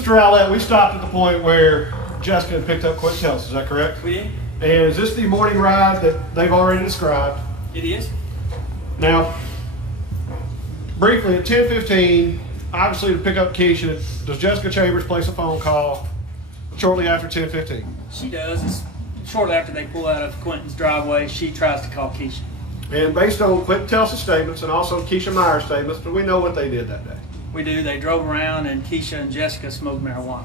Mr. Rowlett, we stopped at the point where Jessica had picked up Quentin Tellis, is that correct? We did. And is this the morning ride that they've already described? It is. Now, briefly, at 10:15, obviously to pick up Keisha, does Jessica Chambers place a phone call shortly after 10:15? She does. It's shortly after they pull out of Quentin's driveway, she tries to call Keisha. And based on Quentin Tellis' statements and also Keisha Myers' statements, do we know what they did that day? We do. They drove around and Keisha and Jessica smoked marijuana.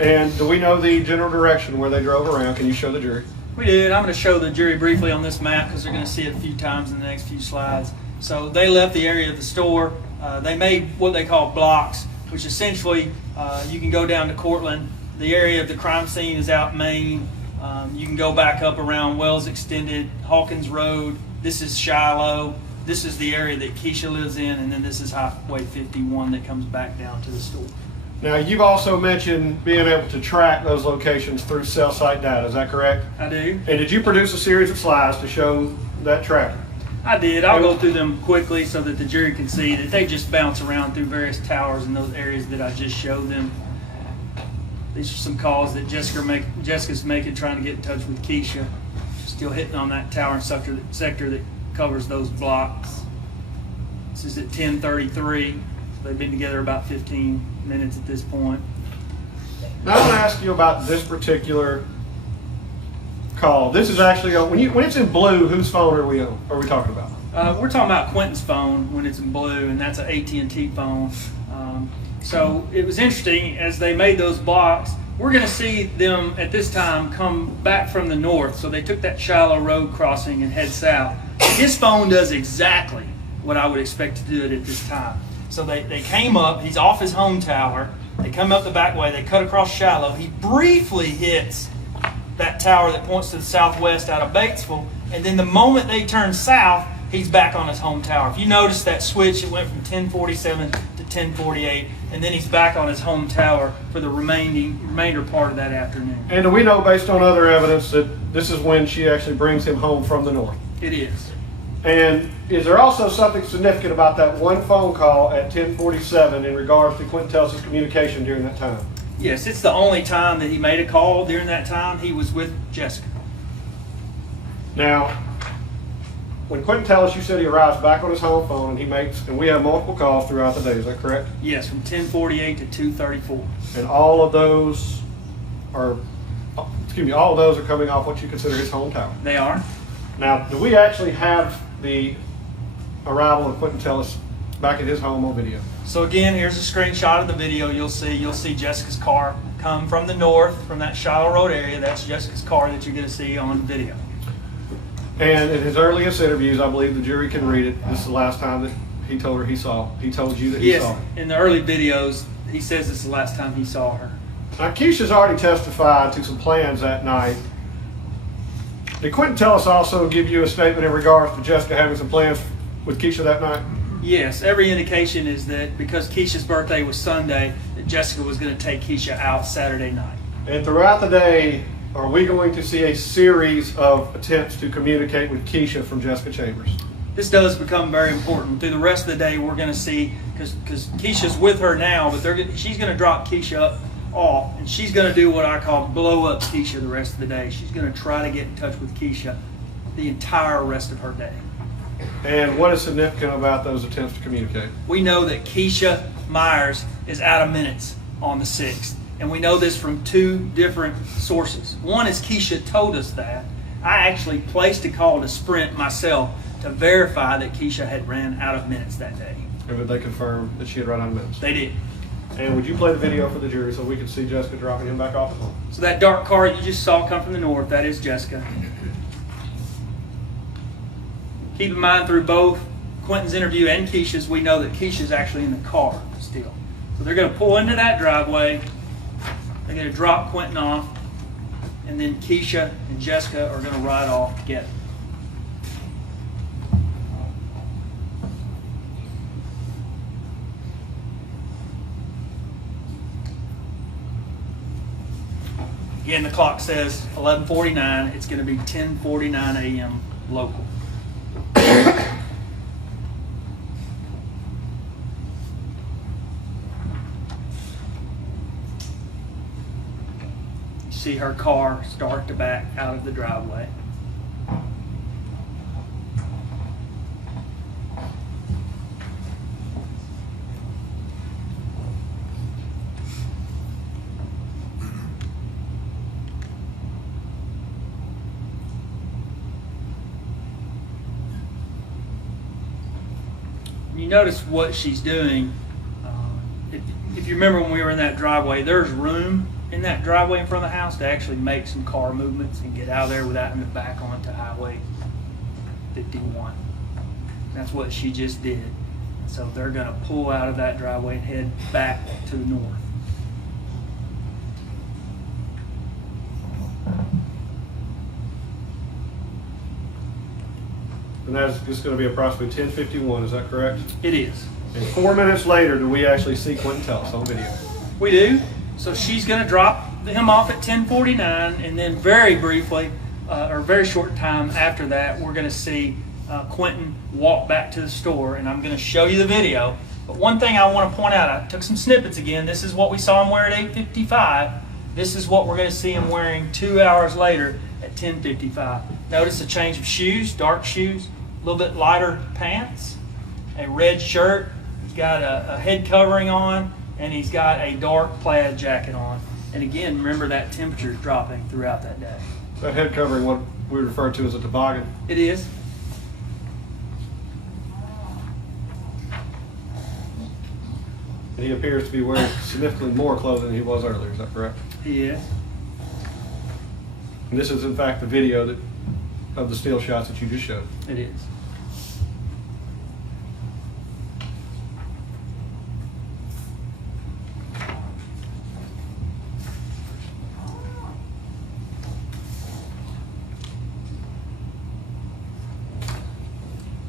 And do we know the general direction where they drove around? Can you show the jury? We did. I'm going to show the jury briefly on this map because they're going to see it a few times in the next few slides. So they left the area of the store. They made what they call blocks, which essentially you can go down to Cortland. The area of the crime scene is out Main. You can go back up around Wells Extended, Hawkins Road. This is Shiloh. This is the area that Keisha lives in, and then this is Highway 51 that comes back down to the store. Now, you've also mentioned being able to track those locations through cell site data, is that correct? I do. And did you produce a series of slides to show that tracking? I did. I'll go through them quickly so that the jury can see that they just bounce around through various towers in those areas that I just showed them. These are some calls that Jessica's making trying to get in touch with Keisha. Still hitting on that tower and sector that covers those blocks. This is at 10:33. They've been together about 15 minutes at this point. Now I want to ask you about this particular call. This is actually when it's in blue. Whose phone are we talking about? We're talking about Quentin's phone when it's in blue, and that's an AT&T phone. So it was interesting as they made those blocks. We're going to see them at this time come back from the north. So they took that Shiloh Road crossing and head south. His phone does exactly what I would expect to do it at this time. So they came up, he's off his home tower, they come up the back way, they cut across Shiloh, he briefly hits that tower that points to the southwest out of Batesville, and then the moment they turn south, he's back on his home tower. If you notice that switch, it went from 10:47 to 10:48, and then he's back on his home tower for the remainder part of that afternoon. And do we know, based on other evidence, that this is when she actually brings him home from the north? It is. And is there also something significant about that one phone call at 10:47 in regards to Quentin Tellis' communication during that time? Yes, it's the only time that he made a call. During that time, he was with Jessica. Now, when Quentin Tellis, you said he arrives back on his home phone and we have multiple calls throughout the day, is that correct? Yes, from 10:48 to 2:34. And all of those are coming off what you consider his home tower? They are. Now, do we actually have the arrival of Quentin Tellis back at his home on video? So again, here's a screenshot of the video. You'll see Jessica's car come from the north, from that Shiloh Road area. That's Jessica's car that you're going to see on video. And in his earliest interviews, I believe the jury can read it. This is the last time that he told you that he saw her. Yes, in the early videos, he says this is the last time he saw her. Now, Keisha's already testified to some plans that night. Did Quentin Tellis also give you a statement in regards to Jessica having some plans with Keisha that night? Yes, every indication is that because Keisha's birthday was Sunday, that Jessica was going to take Keisha out Saturday night. And throughout the day, are we going to see a series of attempts to communicate with Keisha from Jessica Chambers? This does become very important. Through the rest of the day, we're going to see, because Keisha's with her now, but she's going to drop Keisha off, and she's going to do what I call blow up Keisha the rest of the day. She's going to try to get in touch with Keisha the entire rest of her day. And what is significant about those attempts to communicate? We know that Keisha Myers is out of minutes on the 6th. And we know this from two different sources. One is Keisha told us that. I actually placed a call to Sprint myself to verify that Keisha had ran out of minutes that day. And did they confirm that she had run out of minutes? They did. And would you play the video for the jury so we can see Jessica dropping him back off at home? So that dark car you just saw come from the north, that is Jessica. Keep in mind, through both Quentin's interview and Keisha's, we know that Keisha's actually in the car still. So they're going to pull into that driveway. They're going to drop Quentin off, and then Keisha and Jessica are going to ride off together. Again, the clock says 11:49. It's going to be 10:49 a.m. local. see her car start to back out of the driveway. You notice what she's doing. If you remember when we were in that driveway, there's room in that driveway in front of the house to actually make some car movements and get out of there without having to back onto Highway 51. That's what she just did. So they're going to pull out of that driveway and head back to the north. And that's just going to be approximately 10:51, is that correct? It is. And 4 minutes later, do we actually see Quentin Tellis on video? We do. So she's going to drop him off at 10:49, and then very briefly, or very short time after that, we're going to see Quentin walk back to the store, and I'm going to show you the video. But one thing I want to point out, I took some snippets again. This is what we saw him wear at 8:55. This is what we're going to see him wearing 2 hours later at 10:55. Notice a change of shoes, dark shoes, a little bit lighter pants, a red shirt. He's got a head covering on, and he's got a dark plaid jacket on. And again, remember that temperature is dropping throughout that day. That head covering, what we refer to as a toboggan. It is. And he appears to be wearing significantly more clothing than he was earlier, is that correct? He is. And this is in fact the video of the still shots that you just showed. It is.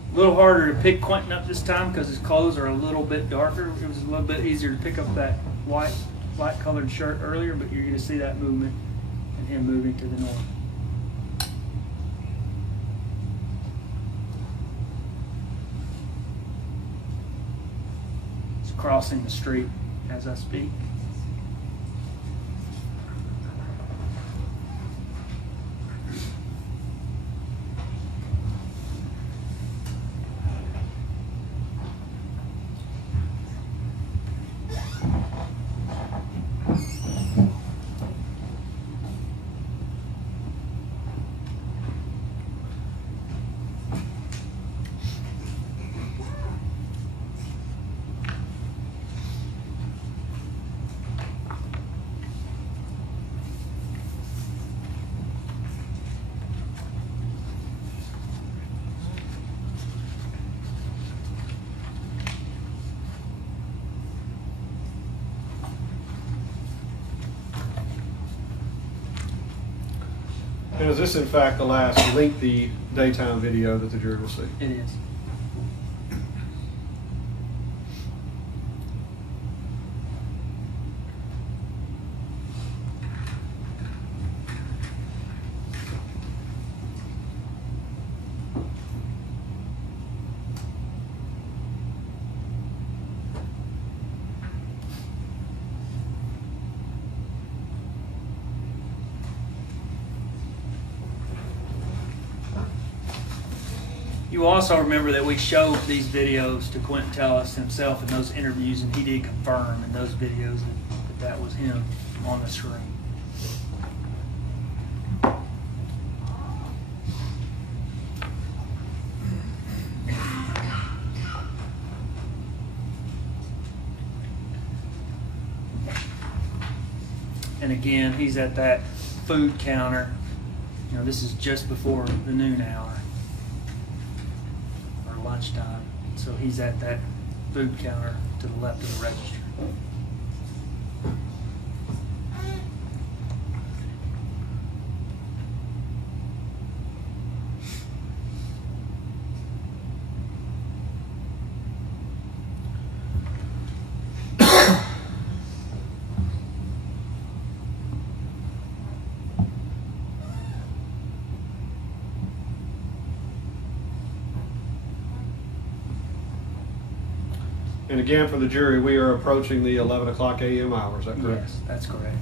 A little harder to pick Quentin up this time because his clothes are a little bit darker. It was a little bit easier to pick up that light colored shirt earlier, but you're going to see that movement and him moving to the north. He's crossing the street as I speak. And is this in fact the last lengthy daytime video that the jury will see? It is. You also remember that we showed these videos to Quentin Tellis himself in those interviews, and he did confirm in those videos that was him on the screen. And again, he's at that food counter. You know, this is just before the noon hour. Lunchtime, so he's at that food counter to the left of the register. And again, for the jury, we are approaching the 11 o'clock a.m. hour, is that correct? Yes, that's correct.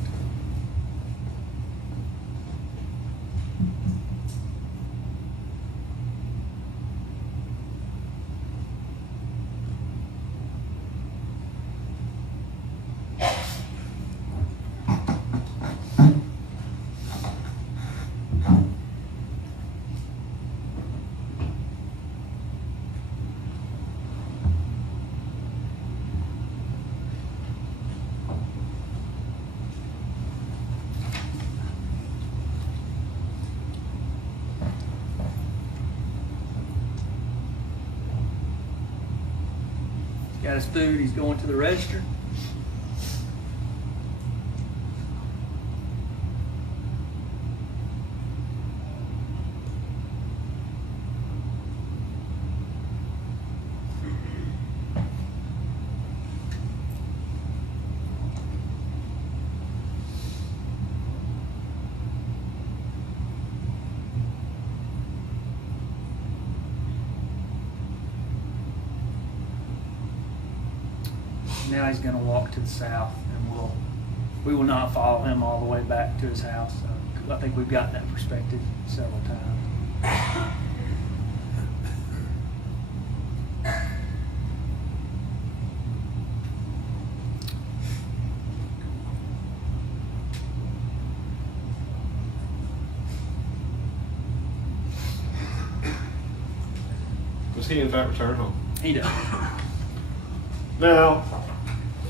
Got his food. He's going to the register. Now he's going to walk to the south, and we will not follow him all the way back to his house. I think we've gotten that perspective several times. Does he in fact return home? He does. Now,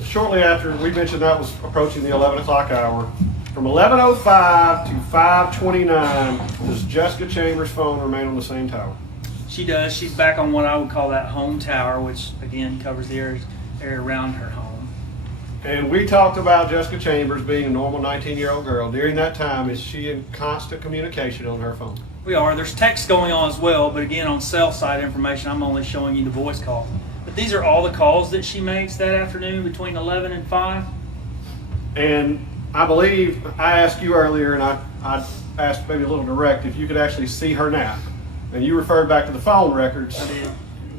shortly after, we mentioned that was approaching the 11 o'clock hour. From 11:05 to 5:29, does Jessica Chambers' phone remain on the same tower? She does. She's back on what I would call that home tower, which again covers the area around her home. And we talked about Jessica Chambers being a normal 19-year-old girl. During that time, is she in constant communication on her phone? We are. There's text going on as well, but again, on cell site information, I'm only showing you the voice calls. But these are all the calls that she makes that afternoon between 11 and 5. And I believe I asked you earlier, and I asked maybe a little direct, if you could actually see her nap. And you referred back to the phone records. I did.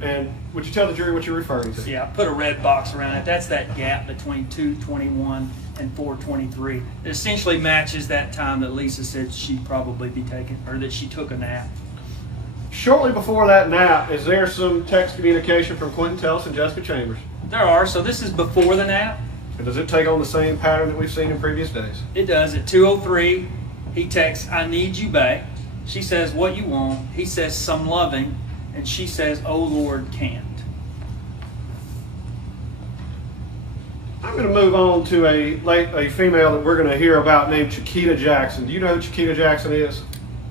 And would you tell the jury what you're referring to? Yeah, I put a red box around it. That's that gap between 2:21 and 4:23. It essentially matches that time that Lisa said she'd probably be taking, or that she took a nap. Shortly before that nap, is there some text communication from Quentin Tellis and Jessica Chambers? There are. So this is before the nap. And does it take on the same pattern that we've seen in previous days? It does. At 2:03, he texts, "I need you back." She says, "What you want?" He says, "Some loving." And she says, "Oh Lord, can't." I'm going to move on to a female that we're going to hear about named Chiquita Jackson. Do you know who Chiquita Jackson is?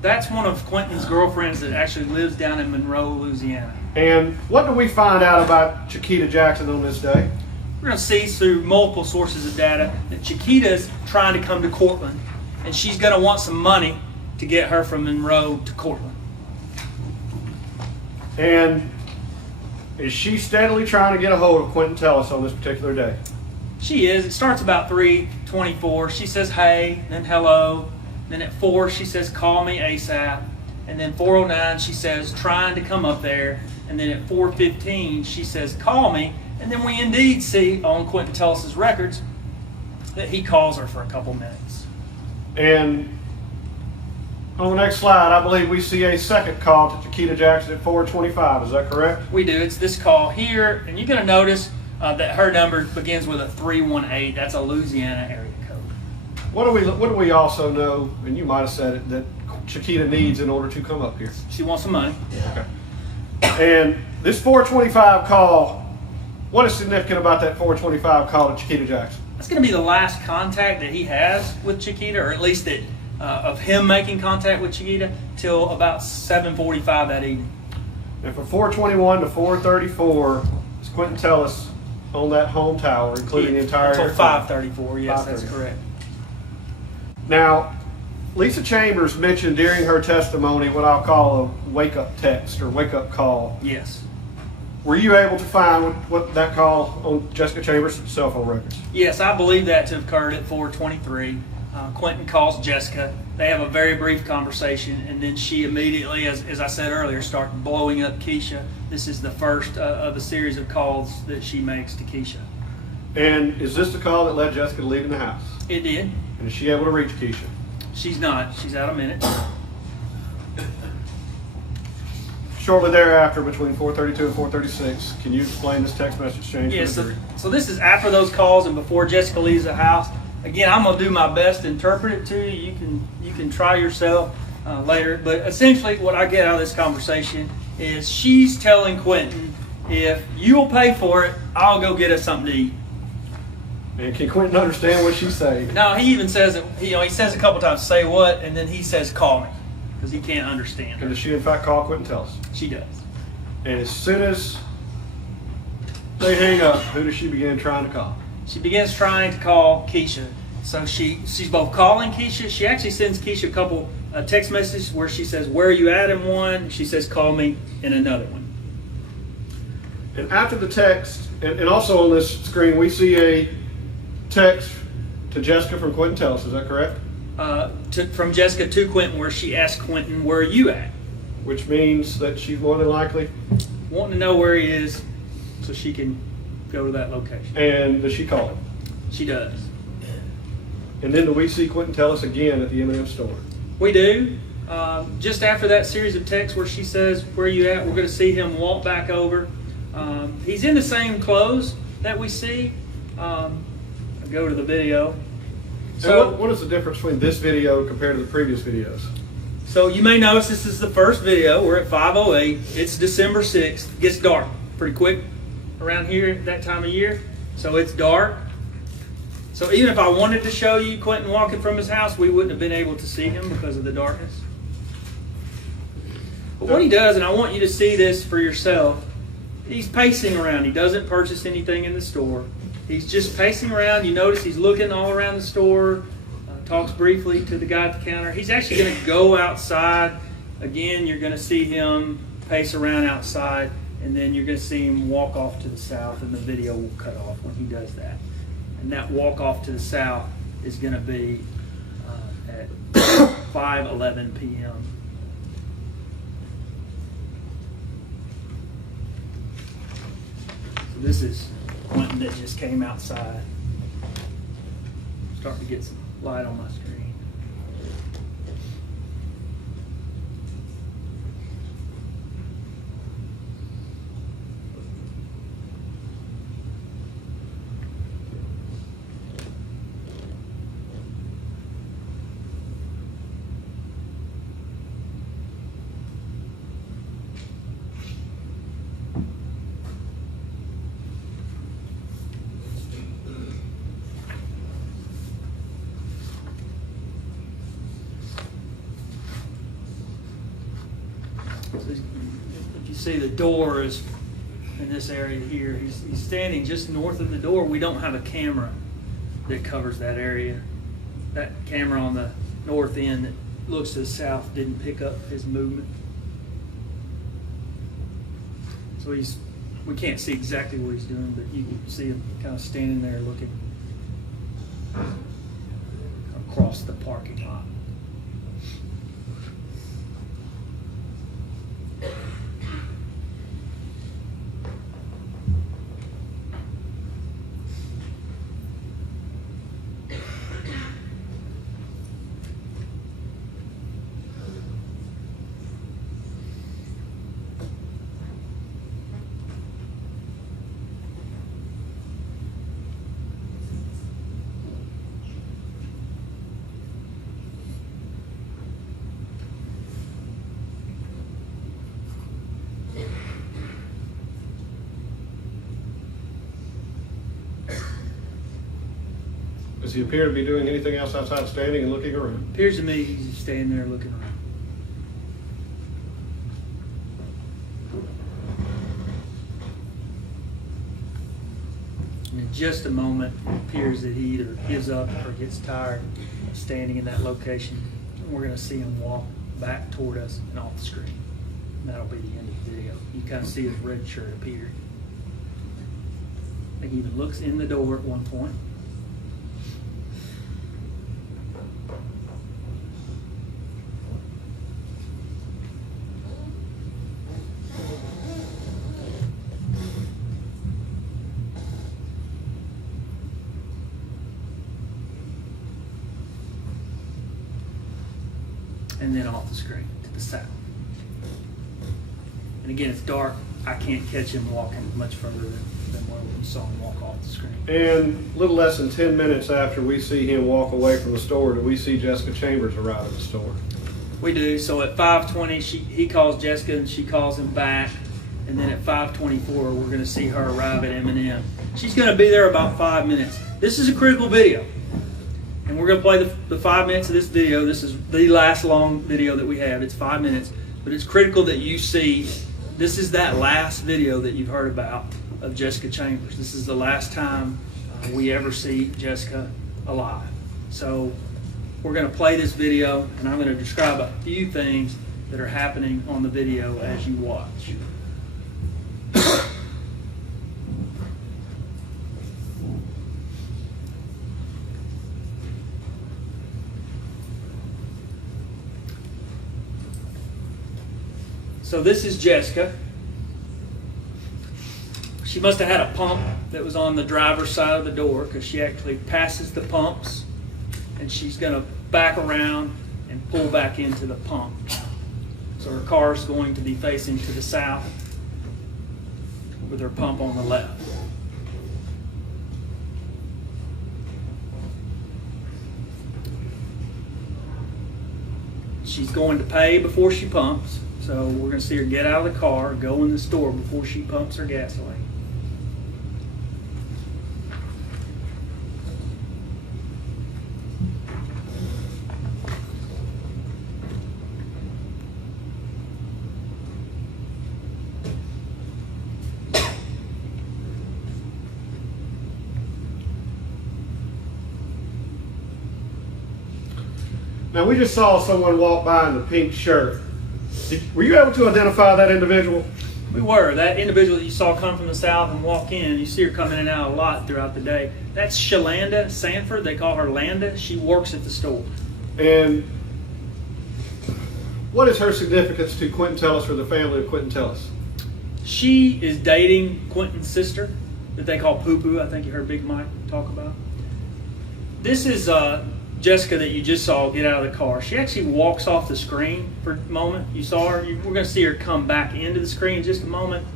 That's one of Quentin's girlfriends that actually lives down in Monroe, Louisiana. And what do we find out about Chiquita Jackson on this day? We're going to see through multiple sources of data that Chiquita's trying to come to Cortland, and she's going to want some money to get her from Monroe to Cortland. And is she steadily trying to get a hold of Quentin Tellis on this particular day? She is. It starts about 3:24. She says, "Hey," then "Hello." Then at 4, she says, "Call me ASAP." And then 4:09, she says, "Trying to come up there." And then at 4:15, she says, "Call me." And then we indeed see on Quentin Tellis' records that he calls her for a couple minutes. And on the next slide, I believe we see a second call to Chiquita Jackson at 4:25. Is that correct? We do. It's this call here. And you're going to notice that her number begins with a 318. That's a Louisiana area code. What do we also know, and you might have said it, that Chiquita needs in order to come up here? She wants some money. Okay. And this 4:25 call, what is significant about that 4:25 call to Chiquita Jackson? That's going to be the last contact that he has with Chiquita, or at least that of him making contact with Chiquita, till about 7:45 that evening. And from 4:21 to 4:34, is Quentin Tellis on that home tower, including the entire until area? 5:34. Yes, that's 5:34. correct. Now, Lisa Chambers mentioned during her testimony what I'll call a wake-up text or wake-up call. Yes. Were you able to find what that call on Jessica Chambers' cell phone records? Yes, I believe that to have occurred at 4:23. Quentin calls Jessica. They have a very brief conversation, and then she immediately, as I said earlier, starts blowing up Keisha. This is the first of a series of calls that she makes to Keisha. And is this the call that led Jessica to leaving the house? It did. And is she able to reach Keisha? She's not. She's out a minute. Shortly thereafter, between 4:32 and 4:36, can you explain this text message exchange? Yes. for the jury? So this is after those calls and before Jessica leaves the house. Again, I'm going to do my best to interpret it to you. You can try yourself later. But essentially what I get out of this conversation is she's telling Quentin, if you'll pay for it, I'll go get us something to eat. And can Quentin understand what she's saying? No, he even says it. He says a couple times, "Say what?" And then he says, "Call me," because he can't understand And her. does she in fact call Quentin Tellis? She does. And as soon as they hang up, who does she begin trying to call? She begins trying to call Keisha. So she's both calling Keisha. She actually sends Keisha a couple text messages where she says, "Where are you at?" in one. She says, "Call me," in another one. And after the text, and also on this screen, we see a text to Jessica from Quentin Tellis. Is that correct? From Jessica to Quentin, where she asked Quentin, "Where are you at?" Which means that she's more than likely wanting to know where he is so she can go to that location. And does she call him? She does. And then do we see Quentin Tellis again at the M&M store? We do. Just after that series of texts where she says, "Where are you at?" we're going to see him walk back over. He's in the same clothes that we see. I'll go to the video. So what is the difference between this video compared to the previous videos? So you may notice this is the first video. We're at 5:08. It's December 6th. It gets dark pretty quick around here at that time of year. So it's dark. So even if I wanted to show you Quentin walking from his house, we wouldn't have been able to see him because of the darkness. But what he does, and I want you to see this for yourself, he's pacing around. He doesn't purchase anything in the store. He's just pacing around. You notice he's looking all around the store, talks briefly to the guy at the counter. He's actually going to go outside. Again, you're going to see him pace around outside, and then you're going to see him walk off to the south, and the video will cut off when he does that. And that walk off to the south is going to be at 5:11 p.m. So this is Quentin that just came outside. Starting to get some light on my screen. So if you see, the door is in this area here. He's standing just north of the door. We don't have a camera that covers that area. That camera on the north end that looks to the south didn't pick up his movement. So we can't see exactly what he's doing, but you can see him kind of standing there looking across the parking lot. Does he appear to be doing anything else outside standing and looking around? Appears to me he's just standing there looking around. And in just a moment, it appears that he either gives up or gets tired of standing in that location. And we're going to see him walk back toward us and off the screen. And that'll be the end of the video. You kind of see his red shirt appear. I think he even looks in the door at one point. And then off the screen to the south. And again, it's dark. I can't catch him walking much further than where we saw him walk off the screen. And a little less than 10 minutes after we see him walk away from the store, do we see Jessica Chambers arrive at the store? We do. So at 5:20, he calls Jessica and she calls him back. And then at 5:24, we're going to see her arrive at M&M. She's going to be there about 5 minutes. This is a critical video. And we're going to play the 5 minutes of this video. This is the last long video that we have. It's 5 minutes. But it's critical that you see, this is that last video that you've heard about of Jessica Chambers. This is the last time we ever see Jessica alive. So we're going to play this video, and I'm going to describe a few things that are happening on the video as you watch. So this is Jessica. She must have had a pump that was on the driver's side of the door, because she actually passes the pumps and she's going to back around and pull back into the pump. So her car is going to be facing to the south with her pump on the left. She's going to pay before she pumps. So we're going to see her get out of the car, go in the store before she pumps her gasoline. Now, we just saw someone walk by in the pink shirt. Were you able to identify that individual? We were. That individual that you saw come from the south and walk in, you see her coming in and out a lot throughout the day. That's Shalanda Sanford. They call her Landa. She works at the store. And what is her significance to Quentin Tellis or the family of Quentin Tellis? She is dating Quentin's sister that they call Poo Poo. I think you heard Big Mike talk about. This is Jessica that you just saw get out of the car. She actually walks off the screen for a moment. You saw her. We're going to see her come back into the screen in just a moment.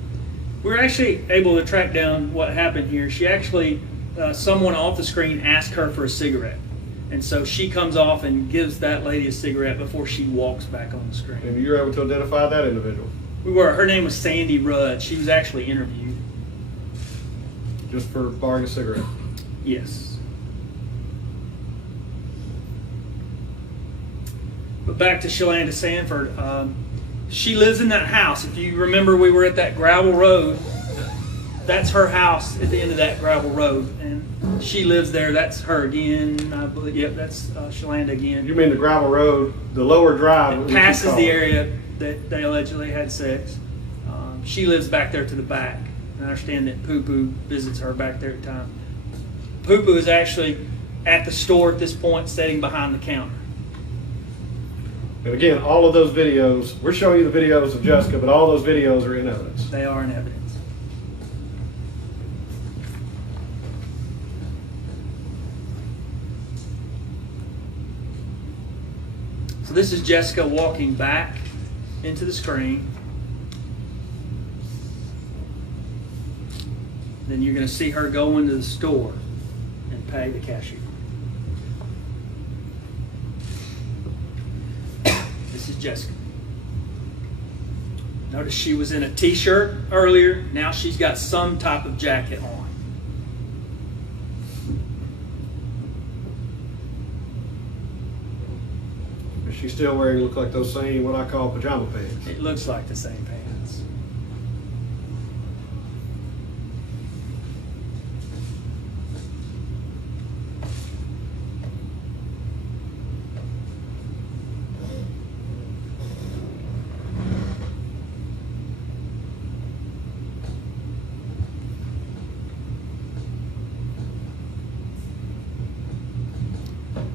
We're actually able to track down what happened here. She actually, someone off the screen asked her for a cigarette. And so she comes off and gives that lady a cigarette before she walks back on the screen. And you were able to identify that individual? We were. Her name was Sandy Rudd. She was actually interviewed. Just for borrowing a cigarette? Yes. But back to Shalanda Sanford. She lives in that house. If you remember, we were at that gravel road. That's her house at the end of that gravel road. And she lives there. That's her again, I believe. Yep, that's Shalanda again. You mean the gravel road, the lower drive? It passes the area that they allegedly had sex. She lives back there to the back. And I understand that Poo Poo visits her back there at times. Poo Poo is actually at the store at this point, sitting behind the counter. And again, all of those videos, we're showing you the videos of Jessica, but all those videos are in evidence. They are in evidence. So this is Jessica walking back into the screen. Then you're going to see her go into the store and pay the cashier. This is Jessica. Notice she was in a t-shirt earlier. Now she's got some type of jacket on. Is she still wearing, look like those same, what I call pajama pants? It looks like the same pants.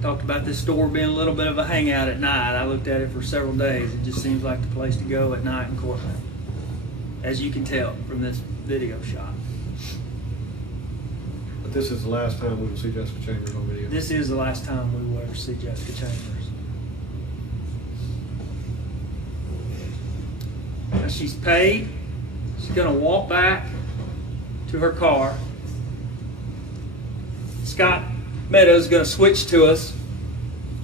Talked about this store being a little bit of a hangout at night. I looked at it for several days. It just seems like the place to go at night in Cortland, as you can tell from this video shot. But this is the last time we will see Jessica Chambers on video. This is the last time we will ever see Jessica Chambers. Now she's paid. She's going to walk back to her car. Scott Meadows is going to switch to us.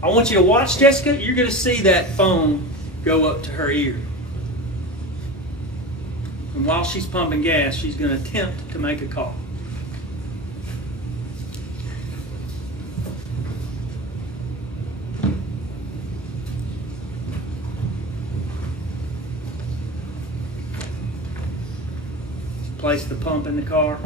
I want you to watch Jessica. You're going to see that phone go up to her ear. And while she's pumping gas, she's going to attempt to make a call. replace the pump in the car.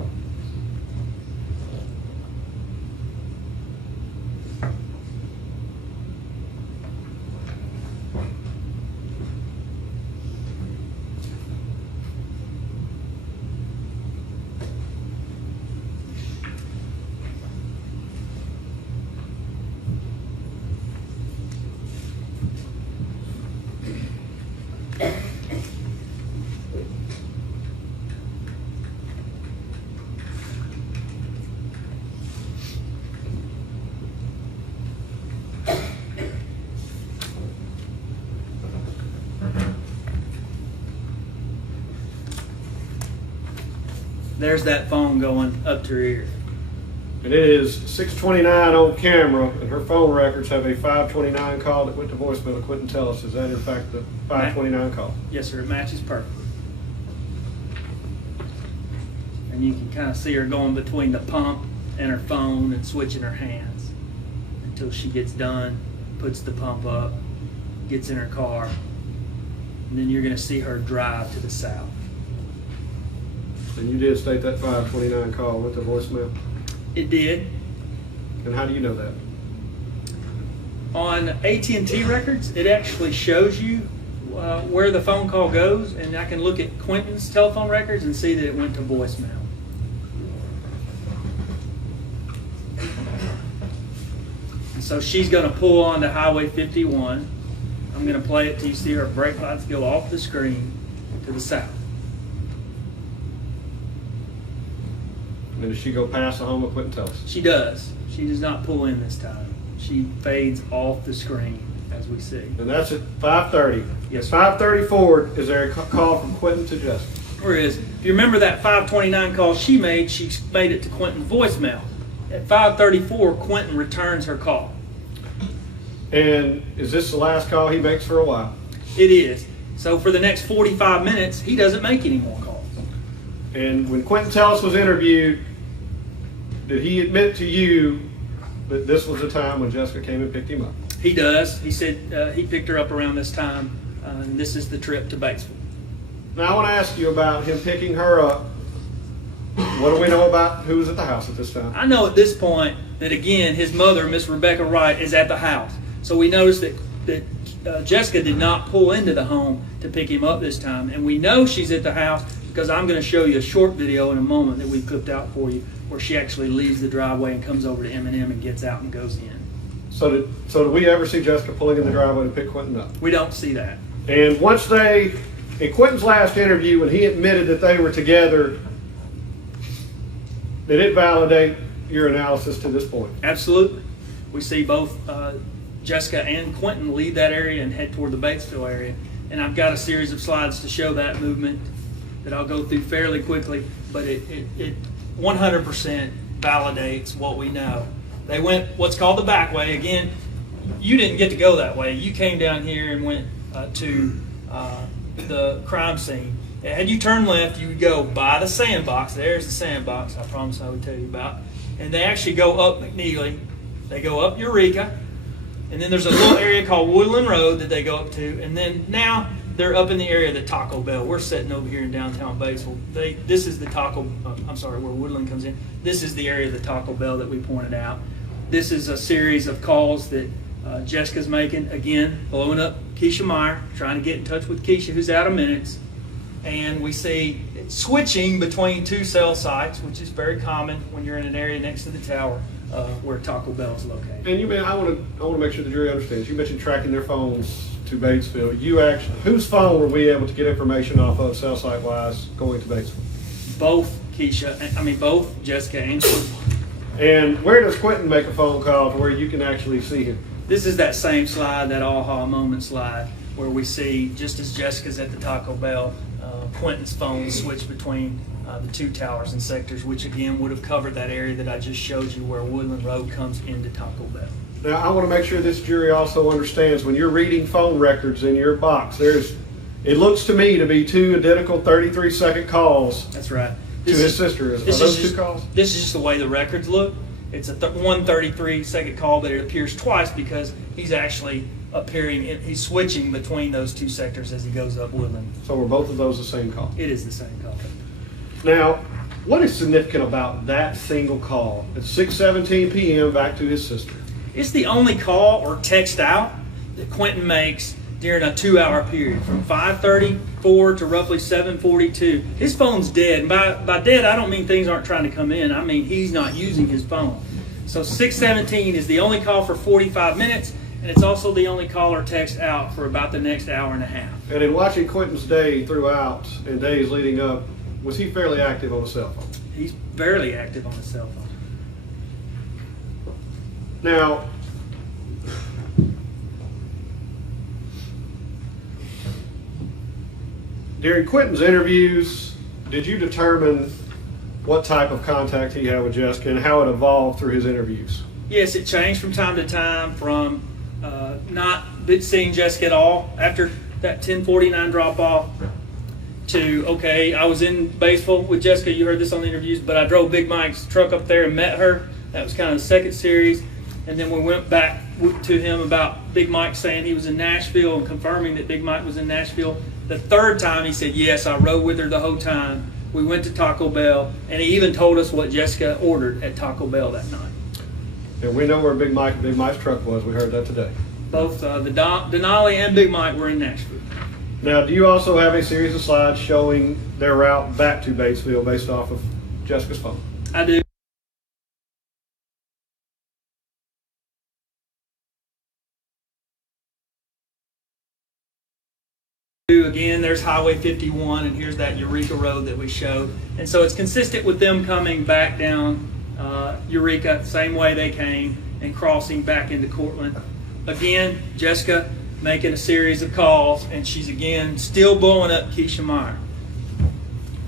There's that phone going up to her ear. And it is 6:29 on camera, and her phone records have a 5:29 call that went to voicemail to Quentin Tellis. Is that in fact the 5:29 call? Yes, sir. It matches perfectly. And you can kind of see her going between the pump and her phone and switching her hands until she gets done, puts the pump up, gets in her car, and then you're going to see her drive to the south. And you did state that 5:29 call went to voicemail? It did. And how do you know that? On AT&T records, it actually shows you where the phone call goes, and I can look at Quentin's telephone records and see that it went to voicemail. And so she's going to pull onto Highway 51. I'm going to play it till you see her brake lights go off the screen to the south. And does she go past the home of Quentin Tellis? She does. She does not pull in this time. She fades off the screen, as we see. And that's at 5:30. Yes, sir. 5:34, is there a call from Quentin to Jessica? Where is? If you remember that 5:29 call she made it to Quentin's voicemail. At 5:34, Quentin returns her call. And is this the last call he makes for a while? It is. So for the next 45 minutes, he doesn't make any more calls. And when Quentin Tellis was interviewed, did he admit to you that this was the time when Jessica came and picked him up? He does. He said he picked her up around this time, and this is the trip to Batesville. Now I want to ask you about him picking her up. What do we know about who was at the house at this time? I know at this point that, again, his mother, Miss Rebecca Wright, is at the house. So we noticed that Jessica did not pull into the home to pick him up this time. And we know she's at the house because I'm going to show you a short video in a moment that we clipped out for you where she actually leaves the driveway and comes over to M&M and gets out and goes in. So did we ever see Jessica pulling in the driveway to pick Quentin up? We don't see that. And once in Quentin's last interview, when he admitted that they were together, did it validate your analysis to this point? Absolutely. We see both Jessica and Quentin leave that area and head toward the Batesville area. And I've got a series of slides to show that movement that I'll go through fairly quickly, but it 100% validates what we know. They went what's called the back way. Again, you didn't get to go that way. You came down here and went to the crime scene. Had you turned left, you would go by the sandbox. There's the sandbox I promised I would tell you about. And they actually go up McNeely. They go up Eureka. And then there's a little area called Woodland Road that they go up to. And then now they're up in the area of the Taco Bell. We're sitting over here in downtown Batesville. This is the where Woodland comes in. This is the area of the Taco Bell that we pointed out. This is a series of calls that Jessica's making. Again, blowing up Keisha Meyer, trying to get in touch with Keisha, who's out of minutes. And we see it switching between two cell sites, which is very common when you're in an area next to the tower where Taco Bell is located. And I want to make sure the jury understands. You mentioned tracking their phones to Batesville. Whose phone were we able to get information off of cell site wise going to Batesville? Both Jessica and Quentin. And where does Quentin make a phone call to where you can actually see him? This is that same slide, that aha moment slide, where we see, just as Jessica's at the Taco Bell, Quentin's phone switch between the two towers and sectors, which again would have covered that area that I just showed you where Woodland Road comes into Taco Bell. Now, I want to make sure this jury also understands when you're reading phone records in your box, it looks to me to be two identical 33-second calls. That's right. To his sister. Are those two calls? This is just the way the records look. It's a 133-second call, but it appears twice because he's actually he's switching between those two sectors as he goes up Woodland. So were both of those the same call? It is the same call. Now, what is significant about that single call at 6:17 p.m. back to his sister? It's the only call or text out that Quentin makes during a 2-hour period, from 5:34 to roughly 7:42. His phone's dead. And by dead, I don't mean things aren't trying to come in. I mean he's not using his phone. So 6:17 is the only call for 45 minutes, and it's also the only call or text out for about the next hour and a half. And in watching Quentin's day throughout and days leading up, was he fairly active on a cell phone? He's barely active on his cell phone. Now, during Quentin's interviews, did you determine what type of contact he had with Jessica and how it evolved through his interviews? Yes, it changed from time to time, from not seeing Jessica at all after that 10:49 drop off to, okay, I was in Batesville with Jessica, you heard this on the interviews, but I drove Big Mike's truck up there and met her. That was kind of the second series. And then we went back to him about Big Mike saying he was in Nashville and confirming that Big Mike was in Nashville. The third time he said, yes, I rode with her the whole time. We went to Taco Bell, and he even told us what Jessica ordered at Taco Bell that night. And we know where Big Mike's truck was. We heard that today. Both the Denali and Big Mike were in Nashville. Now, do you also have a series of slides showing their route back to Batesville based off of Jessica's phone? I do. Again, there's Highway 51, and here's that Eureka Road that we showed. And so it's consistent with them coming back down Eureka, same way they came, and crossing back into Cortland. Again, Jessica making a series of calls, and she's again still blowing up Keisha Meyer.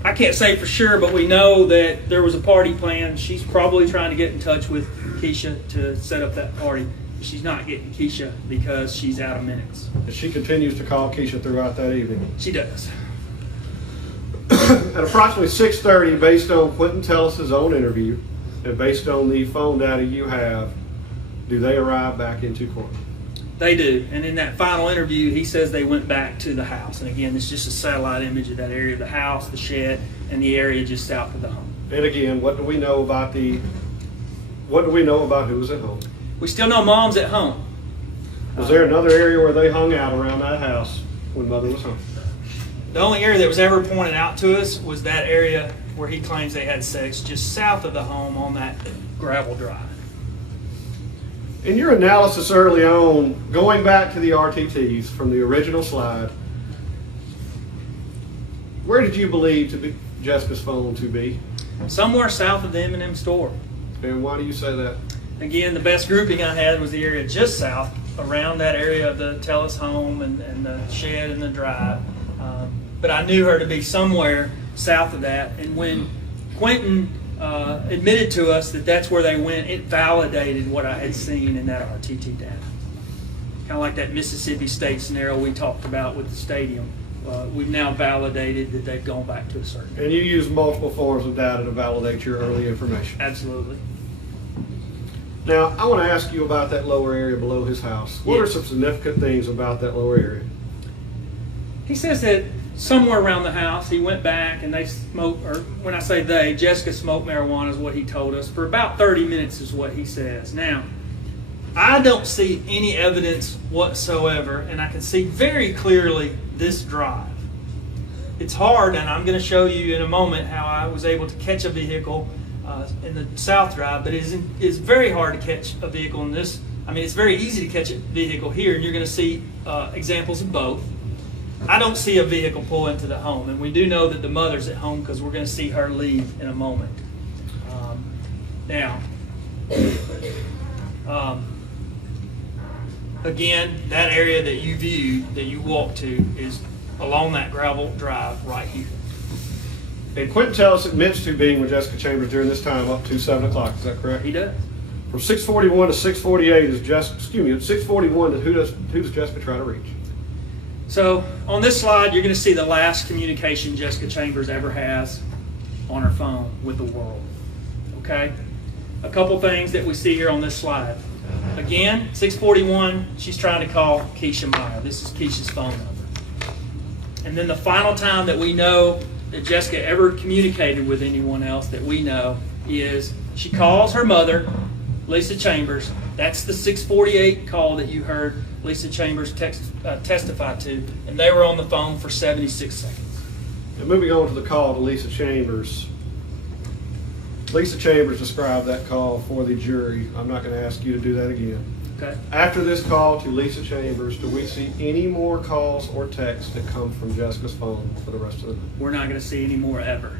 I can't say for sure, but we know that there was a party planned. She's probably trying to get in touch with Keisha to set up that party. She's not getting Keisha because she's out of minutes. And she continues to call Keisha throughout that evening. She does. At approximately 6:30, based on Quentin Tellis' own interview, and based on the phone data you have, do they arrive back into Cortland? They do. And in that final interview, he says they went back to the house. And again, it's just a satellite image of that area of the house, the shed, and the area just south of the home. And again, what do we know about who was at home? We still know Mom's at home. Was there another area where they hung out around that house when Mother was home? The only area that was ever pointed out to us was that area where he claims they had sex just south of the home on that gravel drive. In your analysis early on, going back to the RTTs from the original slide, where did you believe Jessica's phone to be? Somewhere south of the M&M store. And why do you say that? Again, the best grouping I had was the area just south, around that area of the Tellis home and the shed and the drive. But I knew her to be somewhere south of that. And when Quentin admitted to us that that's where they went, it validated what I had seen in that RTT data. Kind of like that Mississippi State scenario we talked about with the stadium. We've now validated that they've gone back to a certain. And you use multiple forms of data to validate your early information. Absolutely. Now, I want to ask you about that lower area below his house. What are some significant things about that lower area? He says that somewhere around the house, he went back and they smoked, or when I say they, Jessica smoked marijuana is what he told us, for about 30 minutes is what he says. Now, I don't see any evidence whatsoever, and I can see very clearly this drive. It's hard, and I'm going to show you in a moment how I was able to catch a vehicle in the South Drive, but it is very hard to catch a vehicle in this. I mean, it's very easy to catch a vehicle here, and you're going to see examples of both. I don't see a vehicle pull into the home, and we do know that the mother's at home because we're going to see her leave in a moment. Again, that area that you viewed, that you walked to, is along that gravel drive right here. And Quentin Tellis admits to being with Jessica Chambers during this time up to 7 o'clock. Is that correct? He does. From 6:41 to 6:48 is just. Excuse me. At 6:41, who does Jessica try to reach? So on this slide, you're going to see the last communication Jessica Chambers ever has on her phone with the world. Okay? A couple things that we see here on this slide. Again, 6:41, she's trying to call Keisha Meyer. This is Keisha's phone number. And then the final time that we know that Jessica ever communicated with anyone else that we know is she calls her mother, Lisa Chambers. That's the 6:48 call that you heard Lisa Chambers testify to, and they were on the phone for 76 seconds. And moving on to the call to Lisa Chambers. Lisa Chambers described that call for the jury. I'm not going to ask you to do that again. Okay. After this call to Lisa Chambers, do we see any more calls or texts that come from Jessica's phone for the rest of the night? We're not going to see any more ever.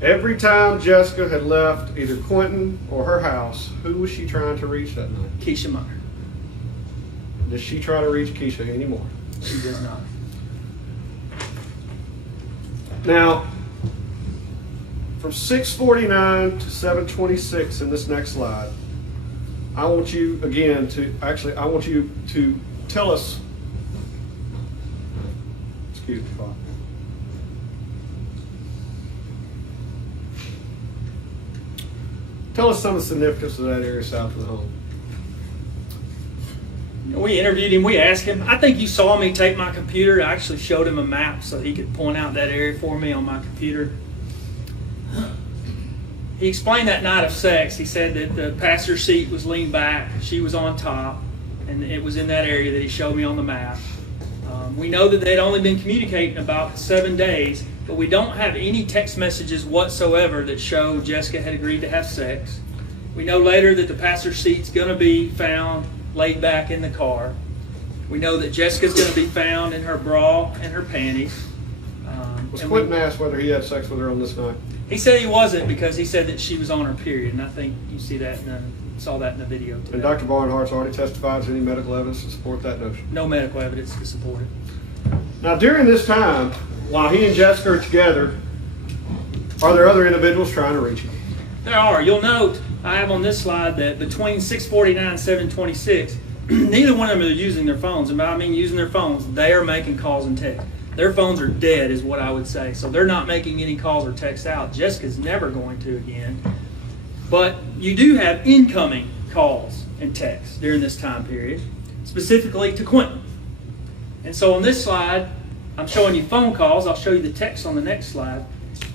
Every time Jessica had left either Quentin or her house, who was she trying to reach that night? Keisha Meyer. Does she try to reach Keisha anymore? She does not. Now, from 6:49 to 7:26 in this next slide, I want you again to, I want you to tell us, excuse me, Bob. Tell us some of the significance of that area south of the home. We interviewed him. We asked him. I think you saw me take my computer. I actually showed him a map so he could point out that area for me on my computer. He explained that night of sex. He said that the passenger seat was leaned back, she was on top, and it was in that area that he showed me on the map. We know that they'd only been communicating about 7 days, but we don't have any text messages whatsoever that show Jessica had agreed to have sex. We know later that the passenger seat's going to be found laid back in the car. We know that Jessica's going to be found in her bra and her panties. Was Quentin asked whether he had sex with her on this night? He said he wasn't because he said that she was on her period, and I think you see that saw that in the video today. And Dr. Barnhart's already testified to any medical evidence to support that notion? No medical evidence to support it. Now, during this time, while he and Jessica are together, are there other individuals trying to reach him? There are. You'll note I have on this slide that between 6:49 and 7:26, neither one of them are using their phones. And by I mean using their phones, they are making calls and texts. Their phones are dead is what I would say. So they're not making any calls or texts out. Jessica's never going to again. But you do have incoming calls and texts during this time period, specifically to Quentin. And so on this slide, I'm showing you phone calls. I'll show you the text on the next slide.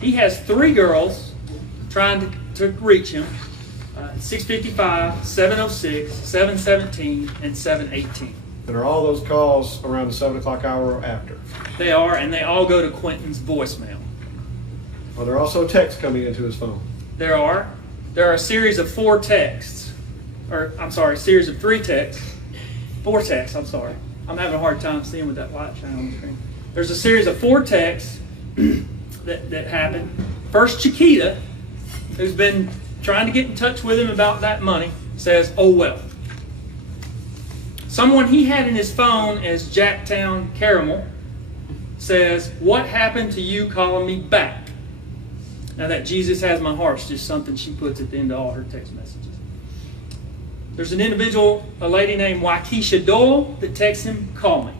He has 3 girls trying to reach him. 6:55, 7:06, 7:17, and 7:18. And are all those calls around the 7 o'clock hour or after? They are, and they all go to Quentin's voicemail. Are there also texts coming into his phone? There are a series of 4 texts, or I'm sorry, a series of 3 texts. 4 texts, I'm sorry. I'm having a hard time seeing with that light shining on the screen. There's a series of 4 texts that happened. First, Chiquita, who's been trying to get in touch with him about that money, says, "Oh well." Someone he had in his phone as Jacktown Caramel says, "What happened to you calling me back?" Now that Jesus has my heart's just something she puts at the end of all her text messages. There's an individual, a lady named Waukesha Doyle, that texts him, "Call me."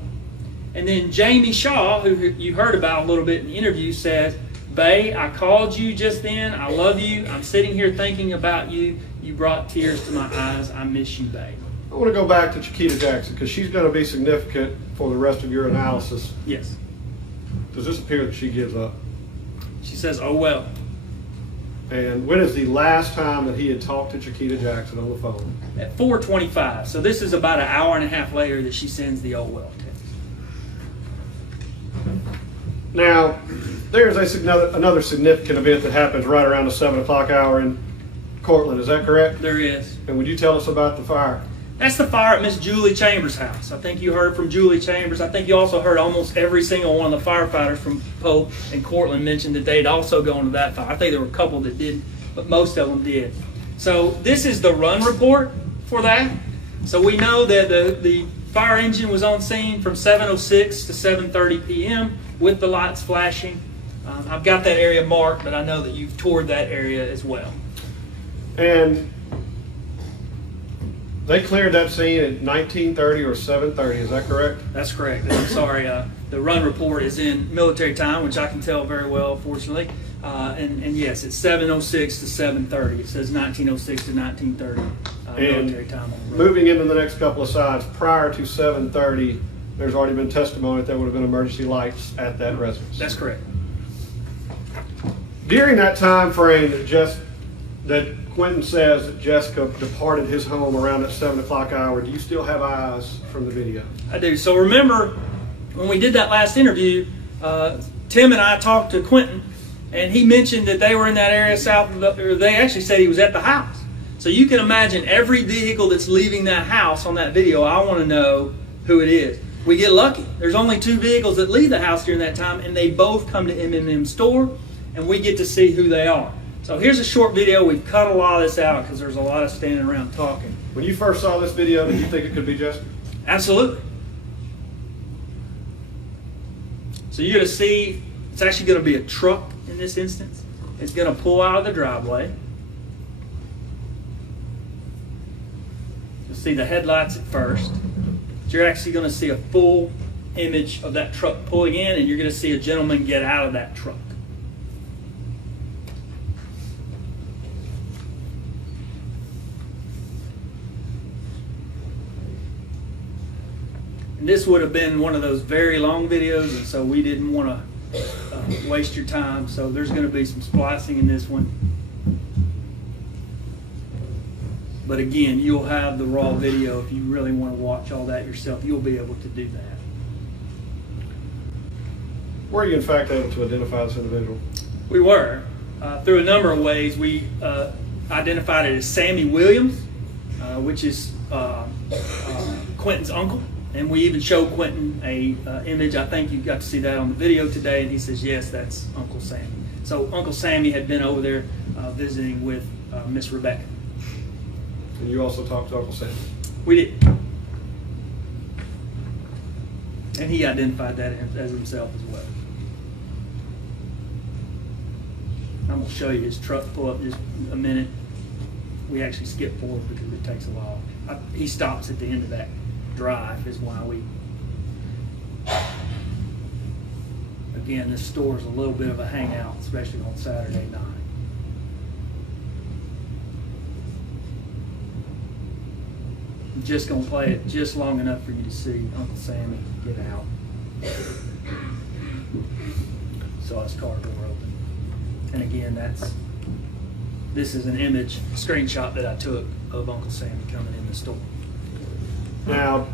And then Jamie Shaw, who you heard about a little bit in the interview, says, "Bae, I called you just then. I love you. I'm sitting here thinking about you. You brought tears to my eyes. I miss you, babe." I want to go back to Chiquita Jackson because she's going to be significant for the rest of your analysis. Yes. Does this appear that she gives up? She says, "Oh well." And when is the last time that he had talked to Chiquita Jackson on the phone? At 4:25. So this is about an hour and a half later that she sends the "Oh well" text. Now, there's another significant event that happens right around the 7 o'clock hour in Cortland. Is that correct? There is. And would you tell us about the fire? That's the fire at Miss Julie Chambers' house. I think you heard from Julie Chambers. I think you also heard almost every single one of the firefighters from Pope and Cortland mentioned that they'd also gone to that fire. I think there were a couple that didn't, but most of them did. So this is the run report for that. So we know that the fire engine was on scene from 7:06 to 7:30 p.m. with the lights flashing. I've got that area marked, but I know that you've toured that area as well. And they cleared that scene at 19:30 or 7:30, is that correct? That's correct. I'm sorry, the run report is in military time, which I can tell very well, fortunately. And yes, it's 7:06 to 7:30. It says 19:06 to 19:30 military time on the road. Moving into the next couple of slides, prior to 7:30, there's already been testimony that there would have been emergency lights at that residence. That's correct. During that time frame that Quentin says that Jessica departed his home around that 7 o'clock hour, do you still have eyes from the video? I do. So remember, when we did that last interview, Tim and I talked to Quentin, and he mentioned that they were in that area south of or they actually said he was at the house. So you can imagine every vehicle that's leaving that house on that video, I want to know who it is. We get lucky. There's only 2 vehicles that leave the house during that time, and they both come to M&M store, and we get to see who they are. So here's a short video. We've cut a lot of this out because there's a lot of standing around talking. When you first saw this video, did you think it could be Jessica? Absolutely. So you're going to see, it's actually going to be a truck in this instance. It's going to pull out of the driveway. You'll see the headlights at first. But you're actually going to see a full image of that truck pulling in, and you're going to see a gentleman get out of that truck. And this would have been one of those very long videos, and so we didn't want to waste your time. So there's going to be some splicing in this one. But again, you'll have the raw video. If you really want to watch all that yourself, you'll be able to do that. Were you in fact able to identify this individual? We were. Through a number of ways. We identified it as Sammy Williams, which is Quentin's uncle. And we even showed Quentin a image. I think you got to see that on the video today, and he says, yes, that's Uncle Sammy. So Uncle Sammy had been over there visiting with Miss Rebecca. And you also talked to Uncle Sammy? We did. And he identified that as himself as well. I'm going to show you his truck pull up just a minute. We actually skip forward because it takes a while. He stops at the end of that drive is why we, again, this store is a little bit of a hangout, especially on Saturday night. I'm just going to play it just long enough for you to see Uncle Sammy get out. Saw his car door open. And again, this is an image, screenshot that I took of Uncle Sammy coming in the store. Now,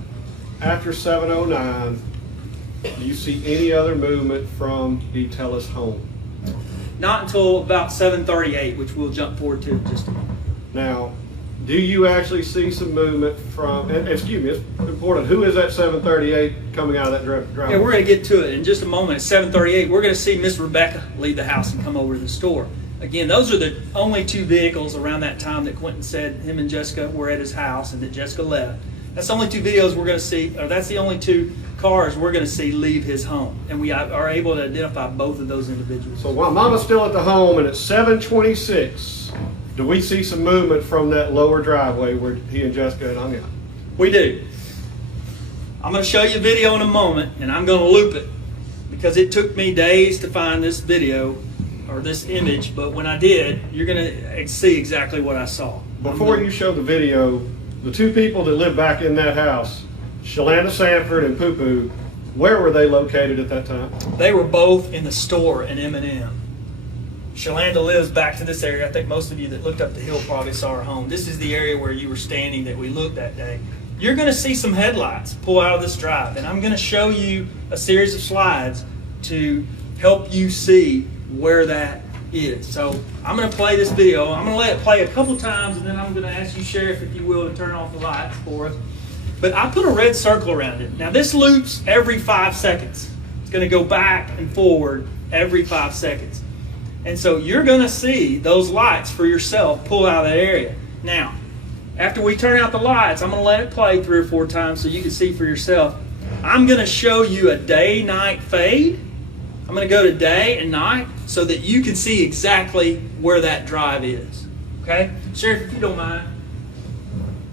after 7:09, do you see any other movement from the Tellis home? Not until about 7:38, which we'll jump forward to in just a moment. Now, do you actually see some movement from, and excuse me, it's important, who is that 7:38 coming out of that driveway? Yeah, we're going to get to it in just a moment. At 7:38, we're going to see Miss Rebecca leave the house and come over to the store. Again, those are the only 2 vehicles around that time that Quentin said him and Jessica were at his house and that Jessica left. That's the only 2 videos we're going to see, or that's the only 2 cars we're going to see leave his home. And we are able to identify both of those individuals. So while Mama's still at the home and at 7:26, do we see some movement from that lower driveway where he and Jessica had hung out? We do. I'm going to show you a video in a moment, and I'm going to loop it because it took me days to find this video or this image, but when I did, you're going to see exactly what I saw. Before you show the video, the 2 people that lived back in that house, Shalanda Sanford and Poo Poo, where were they located at that time? They were both in the store in M&M. Shalanda lives back to this area. I think most of you that looked up the hill probably saw her home. This is the area where you were standing that we looked that day. You're going to see some headlights pull out of this drive, and I'm going to show you a series of slides to help you see where that is. So I'm going to play this video. I'm going to let it play a couple times, and then I'm going to ask you, Sheriff, if you will, to turn off the lights for us. But I put a red circle around it. Now this loops every 5 seconds. It's going to go back and forward every 5 seconds. And so you're going to see those lights for yourself pull out of that area. Now, after we turn out the lights, I'm going to let it play 3 or 4 times so you can see for yourself. I'm going to show you a day-night fade. I'm going to go to day and night so that you can see exactly where that drive is. Okay? Sheriff, if you don't mind,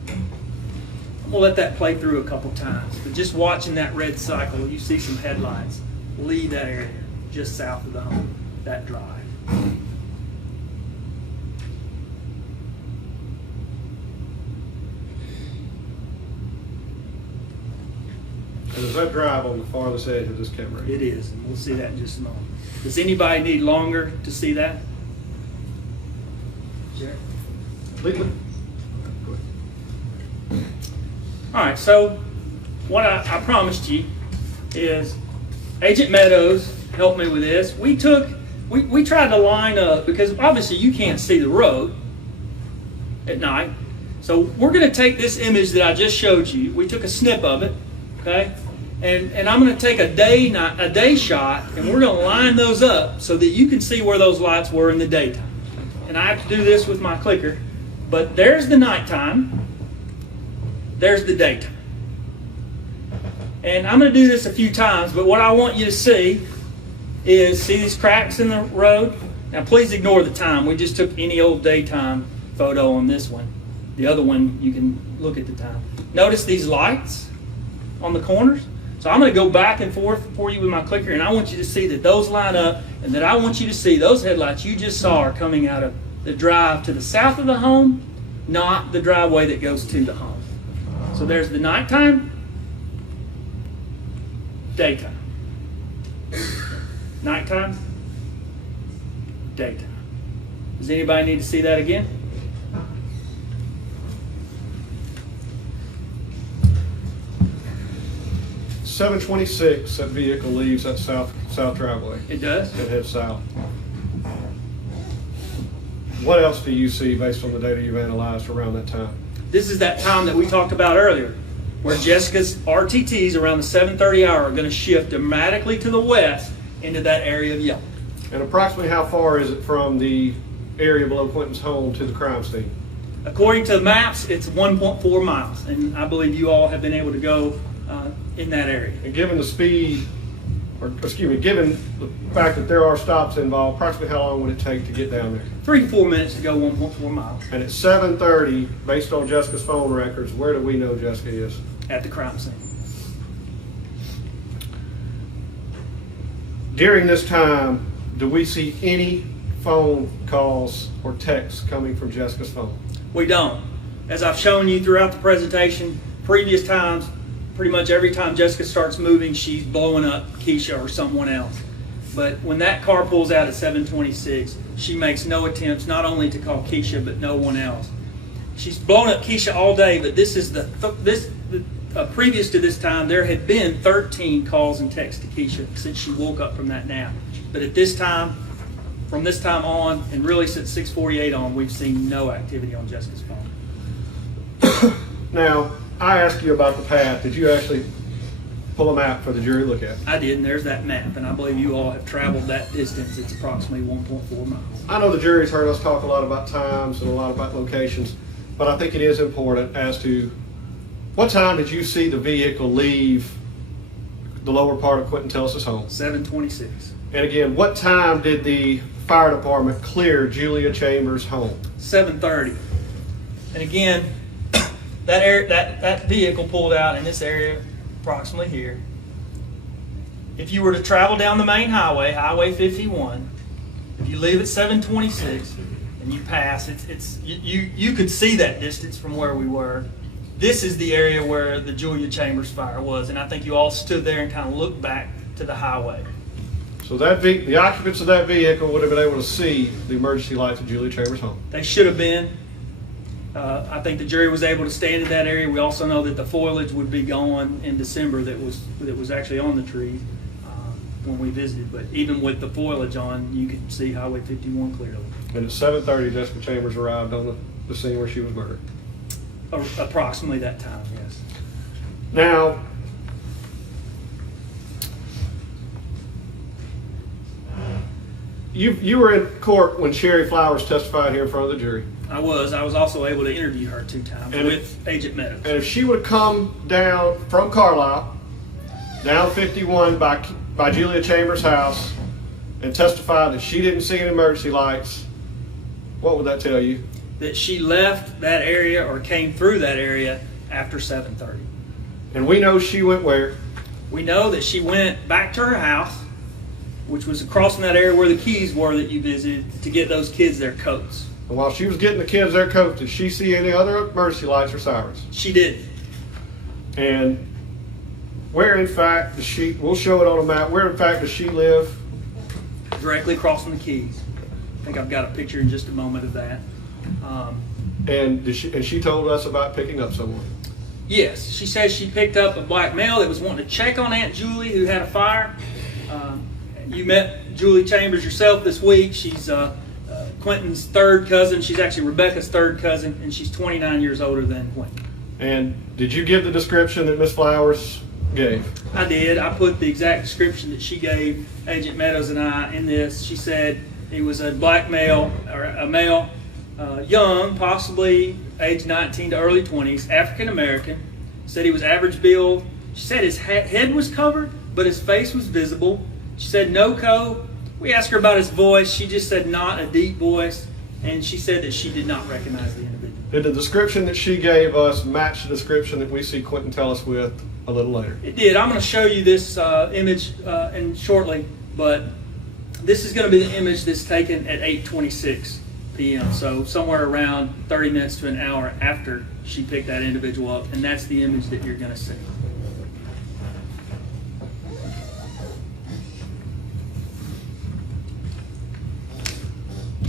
I'm going to let that play through a couple times. But just watching that red cycle, you see some headlights leave that area just south of the home, that drive. And is that drive on the farthest edge of this camera? It is, and we'll see that in just a moment. Does anybody need longer to see that? Sure. Completely? Go ahead. All right, so what I promised you is Agent Meadows helped me with this. We tried to line up, because obviously you can't see the road at night. So we're going to take this image that I just showed you. We took a snip of it, okay? And I'm going to take a day shot, and we're going to line those up so that you can see where those lights were in the daytime. And I have to do this with my clicker. But there's the nighttime. There's the daytime. And I'm going to do this a few times, but what I want you to see is, see these cracks in the road? Now please ignore the time. We just took any old daytime photo on this one. The other one, you can look at the time. Notice these lights on the corners? So I'm going to go back and forth for you with my clicker, and I want you to see that those line up, and that I want you to see those headlights you just saw are coming out of the drive to the south of the home, not the driveway that goes to the home. So there's the nighttime, daytime. Nighttime, daytime. Does anybody need to see that again? $726, that vehicle leaves that south driveway. It does? It heads south. What else do you see based on the data you've analyzed around that time? This is that time that we talked about earlier, where Jessica's RTTs around the 7:30 hour are going to shift dramatically to the west into that area of yellow. And approximately how far is it from the area below Quentin's home to the crime scene? According to the maps, it's 1.4 miles, and I believe you all have been able to go in that area. And given the speed, or excuse me, given the fact that there are stops involved, approximately how long would it take to get down there? 3 to 4 minutes to go 1.4 miles And at 7:30, based on Jessica's phone records, where do we know Jessica is? at the crime scene. During this time, do we see any phone calls or texts coming from Jessica's phone? We don't. As I've shown you throughout the presentation, previous times, pretty much every time Jessica starts moving, she's blowing up Keisha or someone else. But when that car pulls out at 7:26, she makes no attempts not only to call Keisha, but no one else. She's blown up Keisha all day, but this is previous to this time, there had been 13 calls and texts to Keisha since she woke up from that nap. But at this time, from this time on, and really since 6:48 on, we've seen no activity on Jessica's phone. Now, I asked you about the path. Did you actually pull a map for the jury to look at? I did, and there's that map, and I believe you all have traveled that distance. It's approximately 1.4 miles. I know the jury's heard us talk a lot about times and a lot about locations, but I think it is important as to what time did you see the vehicle leave the lower part of Quentin Tellis' home? 7:26. And again, what time did the fire department clear Julia Chambers' home? 7:30. And again, that vehicle pulled out in this area, approximately here. If you were to travel down the main highway, Highway 51, if you leave at 7:26 and you pass, you could see that distance from where we were. This is the area where the Julia Chambers fire was, and I think you all stood there and kind of looked back to the highway. So the occupants of that vehicle would have been able to see the emergency lights of Julia Chambers' home. They should have been. I think the jury was able to stand in that area. We also know that the foliage would be gone in December that was actually on the trees when we visited. But even with the foliage on, you could see Highway 51 clearly. And at 7:30, Jessica Chambers arrived on the scene where she was murdered. Approximately that time, yes. Now, you were in court when Sherry Flowers testified here in front of the jury. I was also able to interview her 2 times with Agent Meadows. And if she would have come down from Carlisle, down 51 by Julia Chambers' house, and testified that she didn't see any emergency lights, what would that tell you? That she left that area or came through that area after 7:30. And we know she went where? We know that she went back to her house, which was across in that area where the keys were that you visited, to get those kids their coats. And while she was getting the kids their coats, did she see any other emergency lights or sirens? She did. And where in fact does she, we'll show it on a map, where in fact does she live? Directly across from the Keys. I think I've got a picture in just a moment of that. And she told us about picking up someone. Yes, she says she picked up a black male that was wanting to check on Aunt Julie, who had a fire. You met Julie Chambers yourself this week. She's Quentin's third cousin. She's actually Rebecca's third cousin, and she's 29 years older than Quentin. And did you give the description that Miss Flowers gave? I did. I put the exact description that she gave Agent Meadows and I in this. She said he was a black male, or a male, young, possibly age 19 to early 20s, African American. Said he was average build. She said his head was covered, but his face was visible. She said no coat. We asked her about his voice. She just said not a deep voice, and she said that she did not recognize the individual. Did the description that she gave us match the description that we see Quentin Tellis with a little later? It did. I'm going to show you this image shortly, but this is going to be the image that's taken at 8:26 p.m. So somewhere around 30 minutes to an hour after she picked that individual up, and that's the image that you're going to see.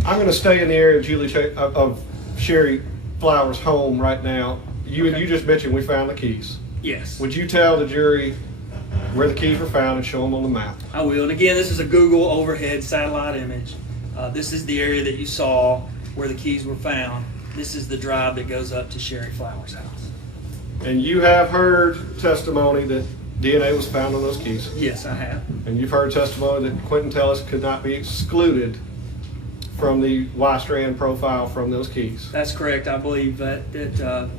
I'm going to stay in the area of Sherry Flowers' home right now. You just mentioned we found the keys. Yes. Would you tell the jury where the keys were found and show them on the map? I will. And again, this is a Google overhead satellite image. This is the area that you saw where the keys were found. This is the drive that goes up to Sherry Flowers' house. And you have heard testimony that DNA was found on those keys? Yes, I have. And you've heard testimony that Quentin Tellis could not be excluded from the Y-strand profile from those keys? That's correct. I believe that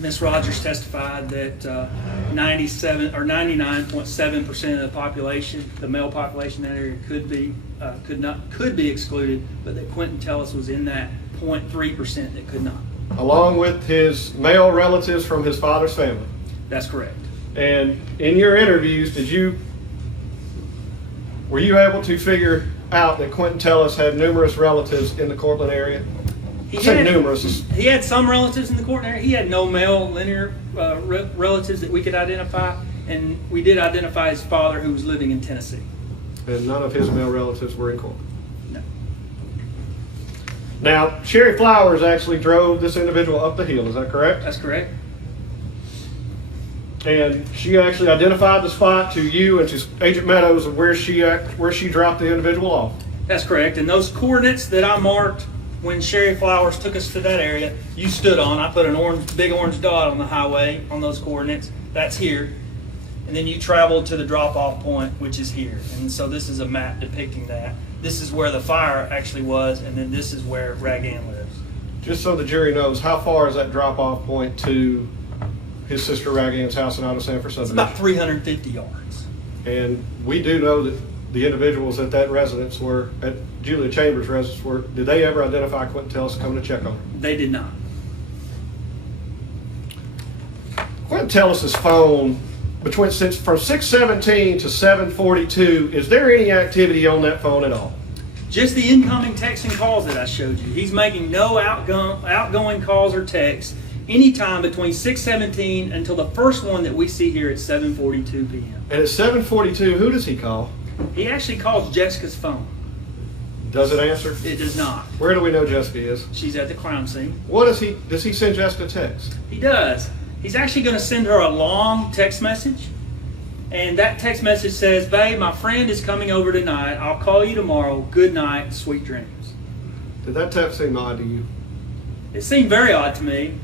Ms. Rogers testified that 97 or 99.7% of the population, the male population in that area, could be excluded, but that Quentin Tellis was in that 0.3% that could not. Along with his male relatives from his father's family. That's correct. And in your interviews, were you able to figure out that Quentin Tellis had numerous relatives in the Cortland area? He had some relatives in the Cortland area. He had no male linear relatives that we could identify, and we did identify his father, who was living in Tennessee. And none of his male relatives were in Cortland? No. Now, Sherry Flowers actually drove this individual up the hill, is that correct? That's correct. And she actually identified the spot to you and to Agent Meadows of where she dropped the individual off. That's correct. And those coordinates that I marked when Sherry Flowers took us to that area, you stood on. I put an big orange dot on the highway on those coordinates. That's here. And then you traveled to the drop-off point, which is here. And so this is a map depicting that. This is where the fire actually was, and then this is where Ragan lives. Just so the jury knows, how far is that drop-off point to his sister Ragan's house in Auto Sanford subdivision? It's about 350 yards. And we do know that the individuals at that residence were, at Julia Chambers' residence, did they ever identify Quentin Tellis coming to check on her? They did not. Quentin Tellis' phone, from 6:17 to 7:42, is there any activity on that phone at all? Just the incoming texts and calls that I showed you. He's making no outgoing calls or texts anytime between 6:17 until the first one that we see here at 7:42 p.m. And at 7:42, who does he call? He actually calls Jessica's phone. Does it answer? It does not. Where do we know Jessica is? She's at the crime scene. Does he send Jessica a text? He does. He's actually going to send her a long text message. And that text message says, "Babe, my friend is coming over tonight. I'll call you tomorrow. Good night. Sweet dreams." Did that text seem odd to you? It seemed very odd to me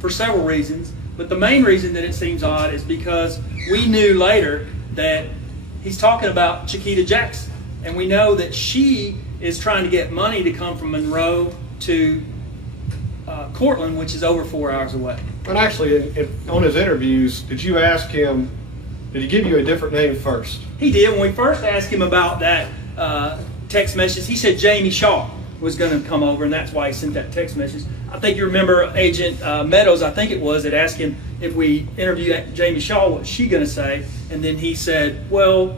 for several reasons. But the main reason that it seems odd is because we knew later that he's talking about Chiquita Jackson. And we know that she is trying to get money to come from Monroe to Cortland, which is over 4 hours away. But actually, on his interviews, did you ask him, did he give you a different name first? He did. When we first asked him about that text message, he said Jamie Shaw was going to come over, and that's why he sent that text message. I think you remember Agent Meadows, I think it was, that asked him if we interviewed Jamie Shaw, what's she going to say? And then he said, well,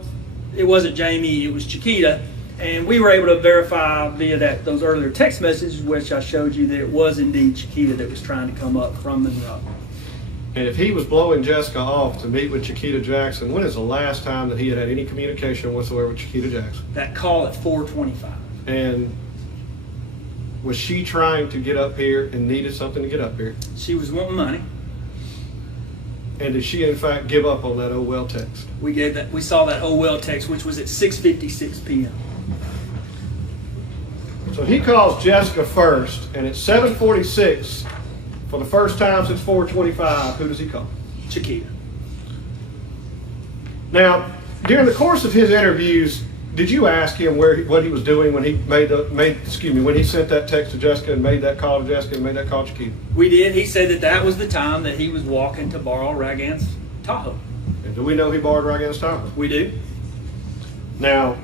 it wasn't Jamie, it was Chiquita. And we were able to verify via those earlier text messages, which I showed you, that it was indeed Chiquita that was trying to come up from Monroe. And if he was blowing Jessica off to meet with Chiquita Jackson, when is the last time that he had any communication whatsoever with Chiquita Jackson? That call at 4:25. And was she trying to get up here and needed something to get up here? She was wanting money. And did she in fact give up on that oh well text? We saw that oh well text, which was at 6:56 p.m. So he calls Jessica first, and at 7:46, for the first time since 4:25, who does he call? Chiquita. Now, during the course of his interviews, did you ask him what he was doing when he when he sent that text to Jessica and made that call to Jessica and made that call to Chiquita? We did. He said that was the time that he was walking to borrow Ragan's Tahoe. And do we know he borrowed Ragan's Tahoe? We do. Now,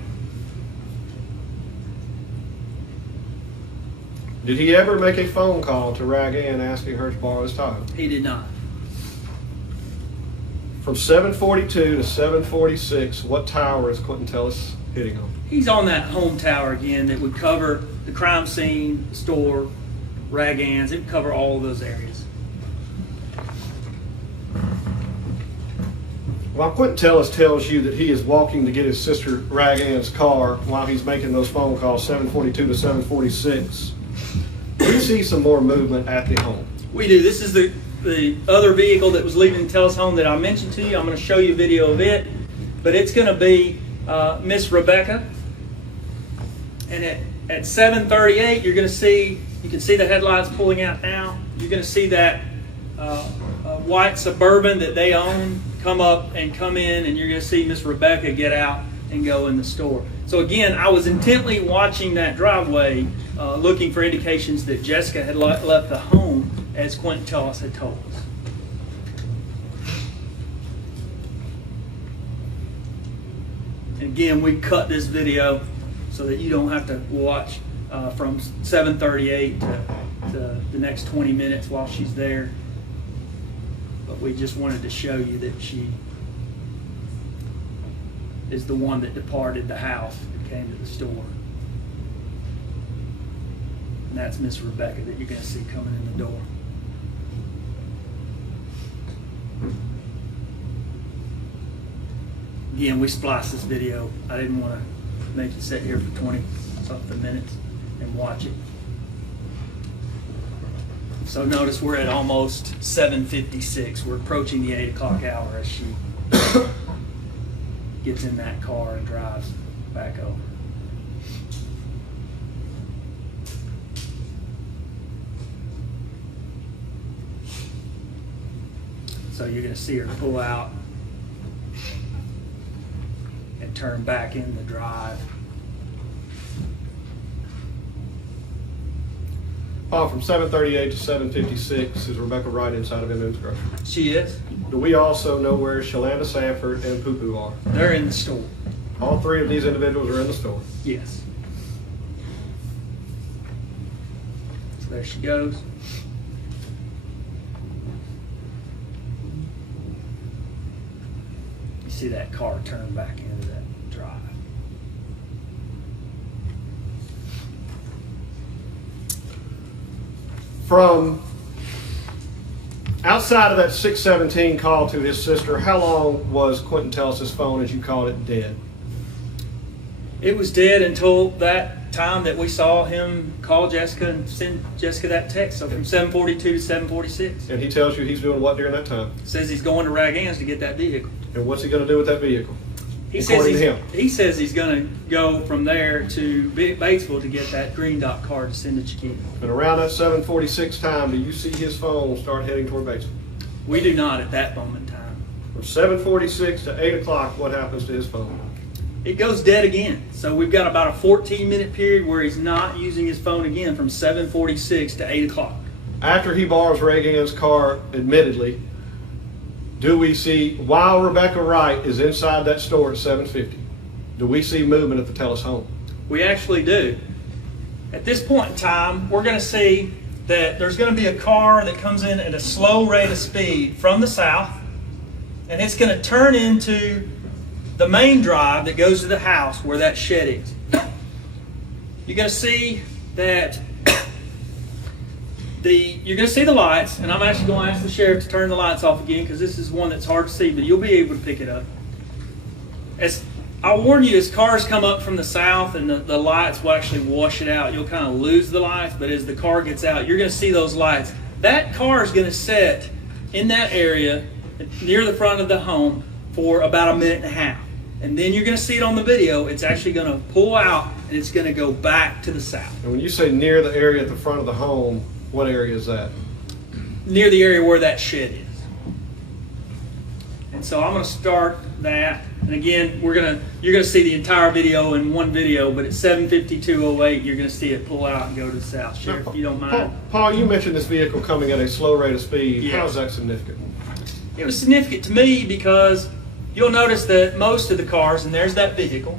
did he ever make a phone call to Ragan asking her to borrow his Tahoe? He did not. From 7:42 to 7:46, what tower is Quentin Tellis hitting on? He's on that home tower again that would cover the crime scene, the store, Ragan's. It would cover all of those areas. While Quentin Tellis tells you that he is walking to get his sister Ragan's car while he's making those phone calls, 7:42 to 7:46, we see some more movement at the home. We do. This is the other vehicle that was leaving Tellis' home that I mentioned to you. I'm going to show you a video of it, but it's going to be Miss Rebecca. And at 7:38, you're going to see, you can see the headlights pulling out now. You're going to see that white Suburban that they own come in, and you're going to see Miss Rebecca get out and go in the store. So again, I was intently watching that driveway, looking for indications that Jessica had left the home, as Quentin Tellis had told us. And again, we cut this video so that you don't have to watch from 7:38 to the next 20 minutes while she's there. But we just wanted to show you that she is the one that departed the house and came to the store. And that's Miss Rebecca that you're going to see coming in the door. Again, we spliced this video. I didn't want to make you sit here for 20-something minutes and watch it. So notice we're at almost 7:56. We're approaching the 8 o'clock hour as she gets in that car and drives back over. So you're going to see her pull out and turn back in the drive. Paul, from 7:38 to 7:56, is Rebecca right inside of M&M's grocery? She is. Do we also know where Shalanda Sanford and Poo Poo are? They're in the store. All three of these individuals are in the store. Yes. So there she goes. You see that car turn back into that drive. From outside of that 6:17 call to his sister, how long was Quentin Tellis' phone, as you called it, dead? It was dead until that time that we saw him call Jessica and send Jessica that text. So from 7:42 to 7:46. And he tells you he's doing what during that time? Says he's going to Ragan's to get that vehicle. And what's he going to do with that vehicle? He According to him. He says he's going to go from there to Batesville to get that green dot card to send to Chiquita. And around that 7:46 time, do you see his phone start heading toward Batesville? We do not at that moment in time. From 7:46 to 8 o'clock, what happens to his phone? It goes dead again. So we've got about a 14-minute period where he's not using his phone again from 7:46 to 8 o'clock. After he borrows Ragan's car, admittedly, do we see, while Rebecca Wright is inside that store at 7:50, do we see movement at the Tellis home? We actually do. At this point in time, we're going to see that there's going to be a car that comes in at a slow rate of speed from the south, and it's going to turn into the main drive that goes to the house where that shed is. You're going to see that You're going to see the lights, and I'm actually going to ask the sheriff to turn the lights off again because this is one that's hard to see, but you'll be able to pick it up. As I'll warn you, as cars come up from the south and the lights will actually wash it out, you'll kind of lose the lights, but as the car gets out, you're going to see those lights. That car is going to sit in that area near the front of the home for about a minute and a half. And then you're going to see it on the video. It's actually going to pull out and it's going to go back to the south. And when you say near the area at the front of the home, what area is that? Near the area where that shed is. And so I'm going to start that. And again, you're going to see the entire video in one video, but at 7:52:08, you're going to see it pull out and go to the south. Sheriff, if you don't mind. Paul, you mentioned this vehicle coming at a slow rate of speed. Yeah. How is that significant? It was significant to me because you'll notice that most of the cars, and there's that vehicle.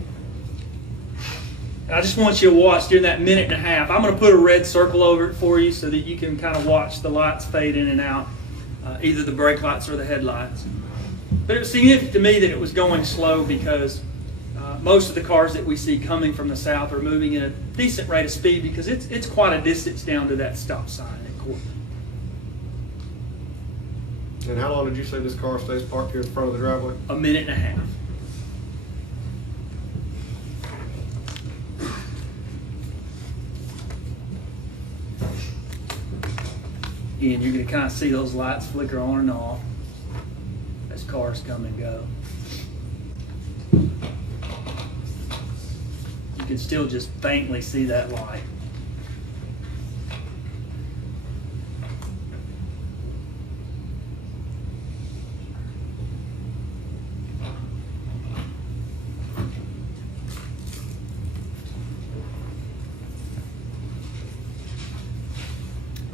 And I just want you to watch during that minute and a half. I'm going to put a red circle over it for you so that you can kind of watch the lights fade in and out, either the brake lights or the headlights. But it was significant to me that it was going slow because most of the cars that we see coming from the south are moving at a decent rate of speed because it's quite a distance down to that stop sign at Cortland. And how long did you say this car stays parked here in front of the driveway? A minute and a half. Again, you're going to kind of see those lights flicker on and off as cars come and go. You can still just faintly see that light.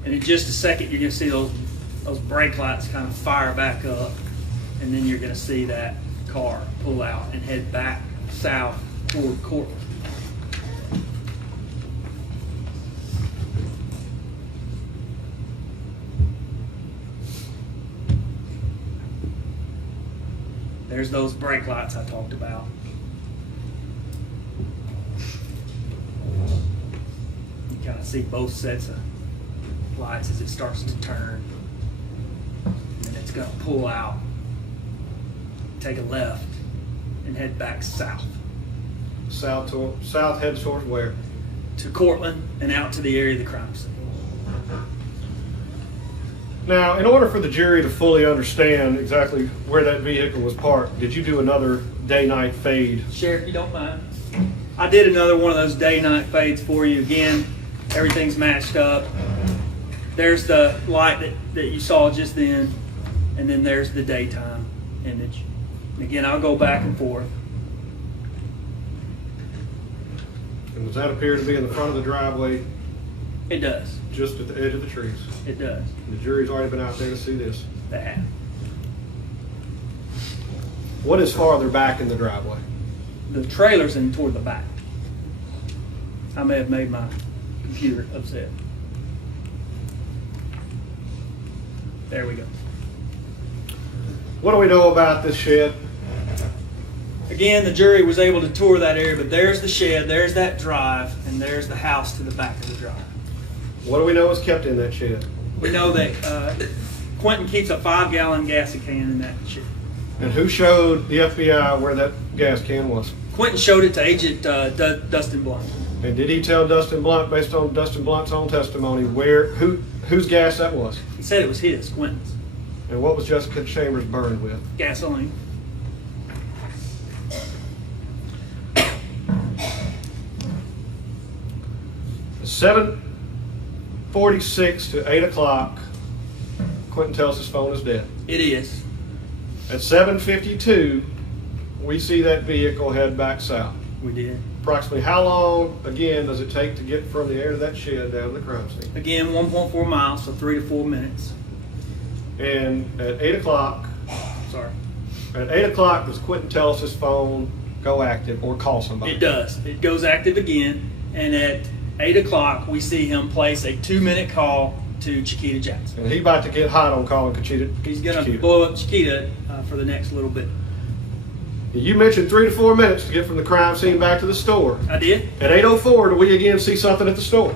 And in just a second, you're going to see those brake lights kind of fire back up. And then you're going to see that car pull out and head back south toward Cortland. There's those brake lights I talked about. You kind of see both sets of lights as it starts to turn. And it's going to pull out, take a left, and head back south. South heads towards where? To Cortland and out to the area of the crime scene. Now, in order for the jury to fully understand exactly where that vehicle was parked, did you do another day-night fade? Sheriff, you don't mind? I did another one of those day-night fades for you. Again, everything's matched up. There's the light that you saw just then, and then there's the daytime image. And again, I'll go back and forth. And does that appear to be in the front of the driveway? It does. Just at the edge of the trees? It does. The jury's already been out there to see this. They have. What is farther back in the driveway? The trailer's in toward the back. I may have made my computer upset. There we go. What do we know about this shed? Again, the jury was able to tour that area, but there's the shed, there's that drive, and there's the house to the back of the drive. What do we know is kept in that shed? We know that Quentin keeps a 5-gallon gas can in that shed. And who showed the FBI where that gas can was? Quentin showed it to Agent Dustin Blunt. And did he tell Dustin Blunt, based on Dustin Blunt's own testimony, whose gas that was? He said it was his, Quentin's. And what was Jessica Chambers burned with? Gasoline. At 7:46 to 8 o'clock, Quentin tells his phone is dead. It is. At 7:52, we see that vehicle head back south. We did. Approximately how long, again, does it take to get from the area of that shed down to the crime scene? Again, 1.4 miles, so 3 to 4 minutes. And at 8 o'clock, Sorry. at 8 o'clock, does Quentin Tellis' his phone go active or call somebody? It does. It goes active again, and at 8 o'clock, we see him place a 2-minute call to Chiquita Jackson. And he about to get hot on calling Chiquita. He's going to blow up Chiquita for the next little bit. You mentioned 3 to 4 minutes to get from the crime scene back to the store. I did. At 8:04, do we again see something at the store?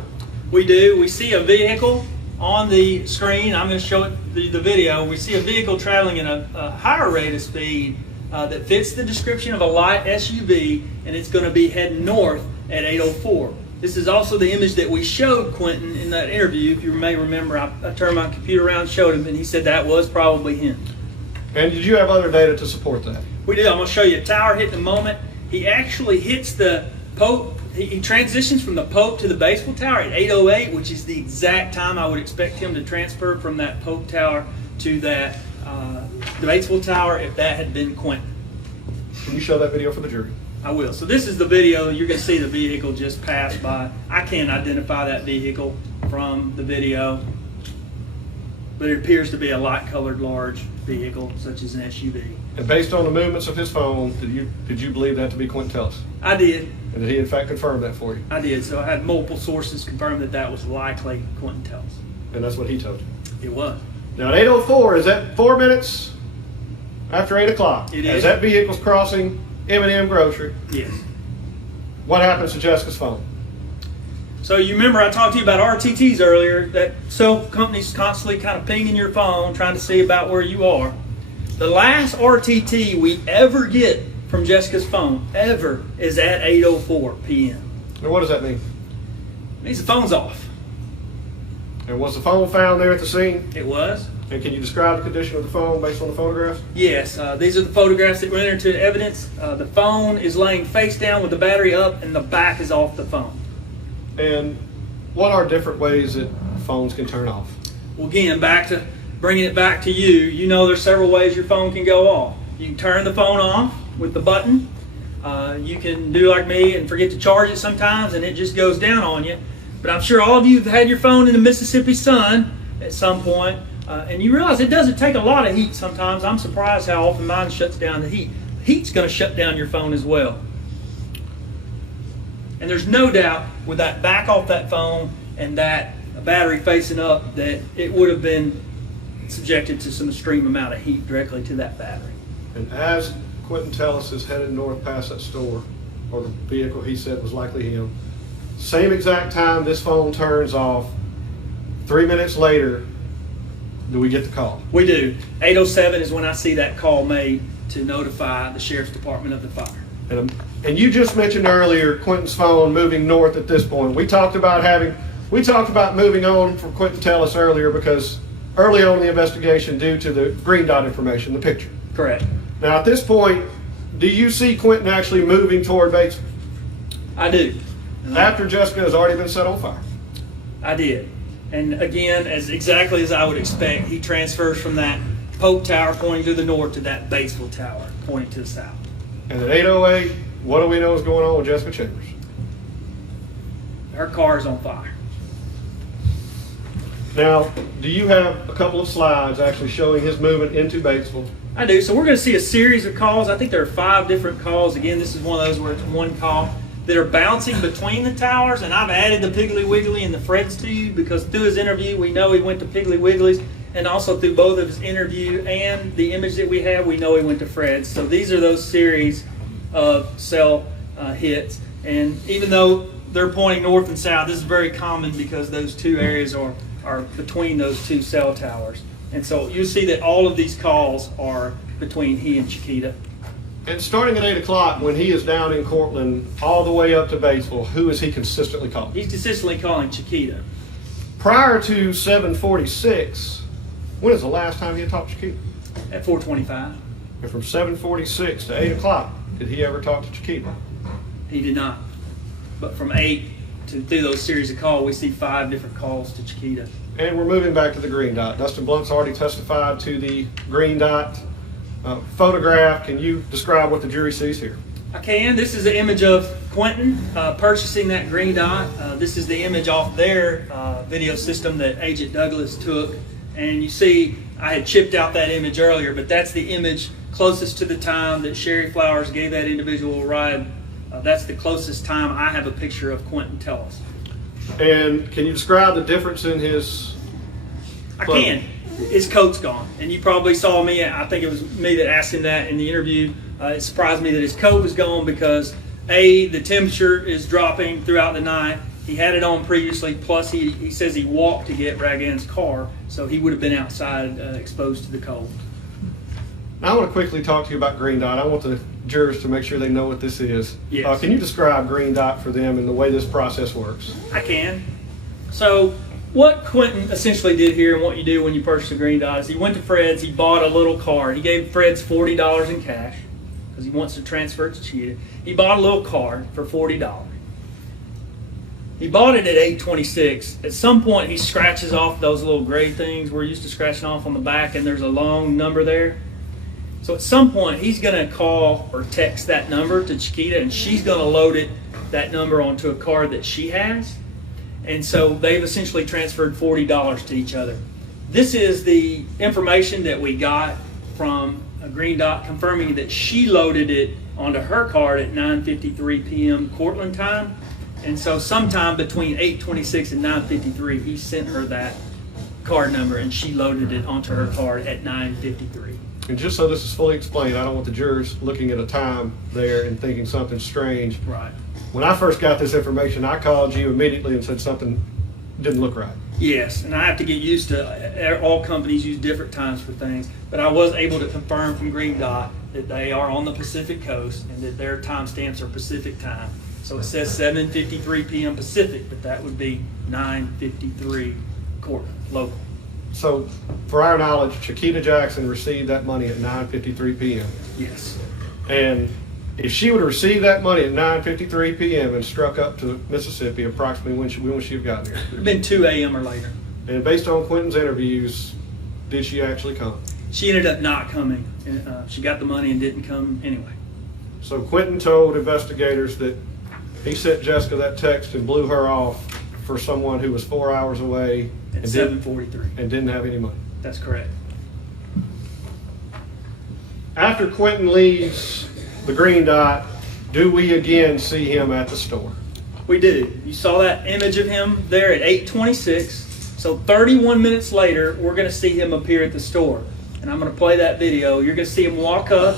We do. We see a vehicle on the screen, I'm going to show it the video. We see a vehicle traveling at a higher rate of speed that fits the description of a light SUV, and it's going to be heading north at 8:04. This is also the image that we showed Quentin in that interview. If you may remember, I turned my computer around and showed him, and he said that was probably him. And did you have other data to support that? We did. I'm going to show you a tower hit in a moment. He actually hits the Pope. He transitions from the Pope to the Batesville Tower at 8:08, which is the exact time I would expect him to transfer from that Pope Tower to that the Batesville Tower if that had been Quentin. Can you show that video for the jury? I will. So this is the video. You're going to see the vehicle just pass by. I can't identify that vehicle from the video, but it appears to be a light-colored large vehicle, such as an SUV. And based on the movements of his phone, did you believe that to be Quentin Tellis? I did. And did he in fact confirm that for you? I did. So I had multiple sources confirm that that was likely Quentin Tellis. And that's what he told you? It was. Now at 8:04, is that 4 minutes after 8 o'clock? It As is. that vehicle's crossing M&M Grocery, Yes. what happens to Jessica's phone? So you remember I talked to you about RTTs earlier, that cell companies constantly kind of pinging your phone, trying to see about where you are. The last RTT we ever get from Jessica's phone, ever, is at 8:04 p.m. And what does that mean? It means the phone's off. And was the phone found there at the scene? It was. And can you describe the condition of the phone based on the photographs? Yes, these are the photographs that were entered into evidence. The phone is laying face down with the battery up and the back is off the phone. And what are different ways that phones can turn off? Well, again, back to bringing it back to you, you know there's several ways your phone can go off. You can turn the phone off with the button. You can do like me and forget to charge it sometimes and it just goes down on you. But I'm sure all of you have had your phone in the Mississippi sun at some point, and you realize it doesn't take a lot of heat sometimes. I'm surprised how often mine shuts down the heat. Heat's going to shut down your phone as well. And there's no doubt with that back off that phone and that battery facing up that it would have been subjected to some extreme amount of heat directly to that battery. And as Quentin Tellis is headed north past that store, or the vehicle he said was likely him, same exact time this phone turns off, 3 minutes later, do we get the call? We do. 8:07 is when I see that call made to notify the Sheriff's Department of the fire. And you just mentioned earlier Quentin's phone moving north at this point. We talked about moving on from Quentin Tellis earlier because early on in the investigation due to the green dot information, the picture. Correct. Now at this point, do you see Quentin actually moving toward Batesville? I do. After Jessica has already been set on fire? I did. And again, exactly as I would expect, he transfers from that Pope Tower pointing to the north to that Batesville Tower pointing to the south. And at 8:08, what do we know is going on with Jessica Chambers? Her car is on fire. Now, do you have a couple of slides actually showing his movement into Batesville? I do. So we're going to see a series of calls. I think there are 5 different calls. Again, this is one of those where it's one call that are bouncing between the towers. And I've added the Piggly Wiggly and the Freds to you because through his interview, we know he went to Piggly Wiggly's. And also through both of his interview and the image that we have, we know he went to Fred's. So these are those series of cell hits. And even though they're pointing north and south, this is very common because those two areas are between those two cell towers. And so you see that all of these calls are between he and Chiquita. And starting at 8 o'clock, when he is down in Cortland, all the way up to Batesville, who is he consistently calling? He's consistently calling Chiquita. Prior to 7:46, when is the last time he had talked to Chiquita? At 4:25. And from 7:46 to 8 o'clock, did he ever talk to Chiquita? He did not. But from 8 to through those series of calls, we see 5 different calls to Chiquita. And we're moving back to the green dot. Dustin Blunt's already testified to the green dot photograph. Can you describe what the jury sees here? I can. This is an image of Quentin purchasing that green dot. This is the image off their video system that Agent Douglas took. And you see, I had chipped out that image earlier, but that's the image closest to the time that Sherry Flowers gave that individual a ride. That's the closest time I have a picture of Quentin Tellis. And can you describe the difference in his clothing? I can. His coat's gone. And you probably saw me, I think it was me that asked him that in the interview. It surprised me that his coat was gone because A, the temperature is dropping throughout the night, He had it on previously, plus he says he walked to get Ragan's car, so he would have been outside exposed to the cold. Now I want to quickly talk to you about Green Dot. I want the jurors to make sure they know what this is. Yes. Can you describe Green Dot for them and the way this process works? I can. So what Quentin essentially did here and what you do when you purchase a Green Dot is he went to Fred's, he bought a little card. He gave Fred's $40 in cash because he wants to transfer it to Cheetah. He bought a little card for $40. He bought it at 826. At some point he scratches off those little gray things we're used to scratching off on the back, and there's a long number there. So at some point he's going to call or text that number to Chiquita, and she's going to load that number onto a card that she has. And so they've essentially transferred $40 to each other. This is the information that we got from a Green Dot confirming that she loaded it onto her card at 9:53 p.m. Cortland time. And so sometime between 8:26 and 9:53, he sent her that card number, and she loaded it onto her card at 9:53. And just so this is fully explained, I don't want the jurors looking at a time there and thinking something strange. Right. When I first got this information, I called you immediately and said something didn't look right. Yes, and I have to get used to, all companies use different times for things, but I was able to confirm from Green Dot that they are on the Pacific Coast and that their timestamps are Pacific time. So it says 7:53 p.m. Pacific, but that would be 9:53 Cortland, local. So, for our knowledge, Chiquita Jackson received that money at 9:53 p.m. Yes. And if she would have received that money at 9:53 p.m. and struck up to Mississippi, approximately when would she have gotten here? It would have been 2 a.m. or later. And based on Quentin's interviews, did she actually come? She ended up not coming. She got the money and didn't come anyway. So Quentin told investigators that he sent Jessica that text and blew her off for someone who was 4 hours away At 7:43. and didn't have any money. That's correct. After Quentin leaves the Green Dot, do we again see him at the store? We do. You saw that image of him there at 8:26. So 31 minutes later, we're going to see him appear at the store. And I'm going to play that video. You're going to see him walk up,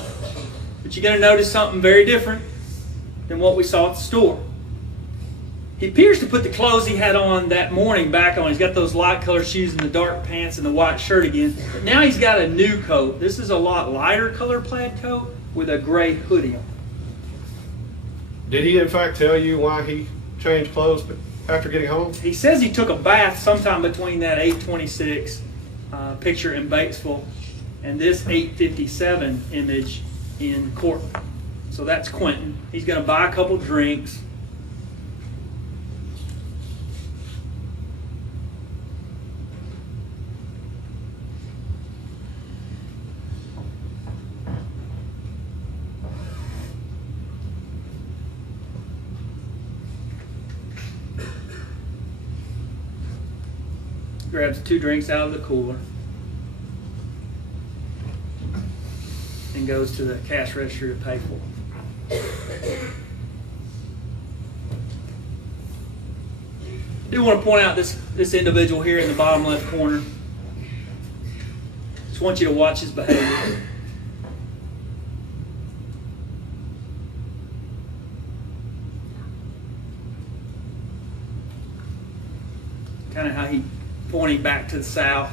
but you're going to notice something very different than what we saw at the store. He appears to put the clothes he had on that morning back on. He's got those light colored shoes and the dark pants and the white shirt again. But now he's got a new coat. This is a lot lighter color plaid coat with a gray hoodie on. Did he in fact tell you why he changed clothes after getting home? He says he took a bath sometime between that 8:26 picture in Batesville and this 8:57 image in Cortland. So that's Quentin. He's going to buy a couple drinks. Grabs 2 drinks out of the cooler and goes to the cash register to pay for it. I do want to point out this individual here in the bottom left corner. Just want you to watch his behavior. Kind of how he pointing back to the south.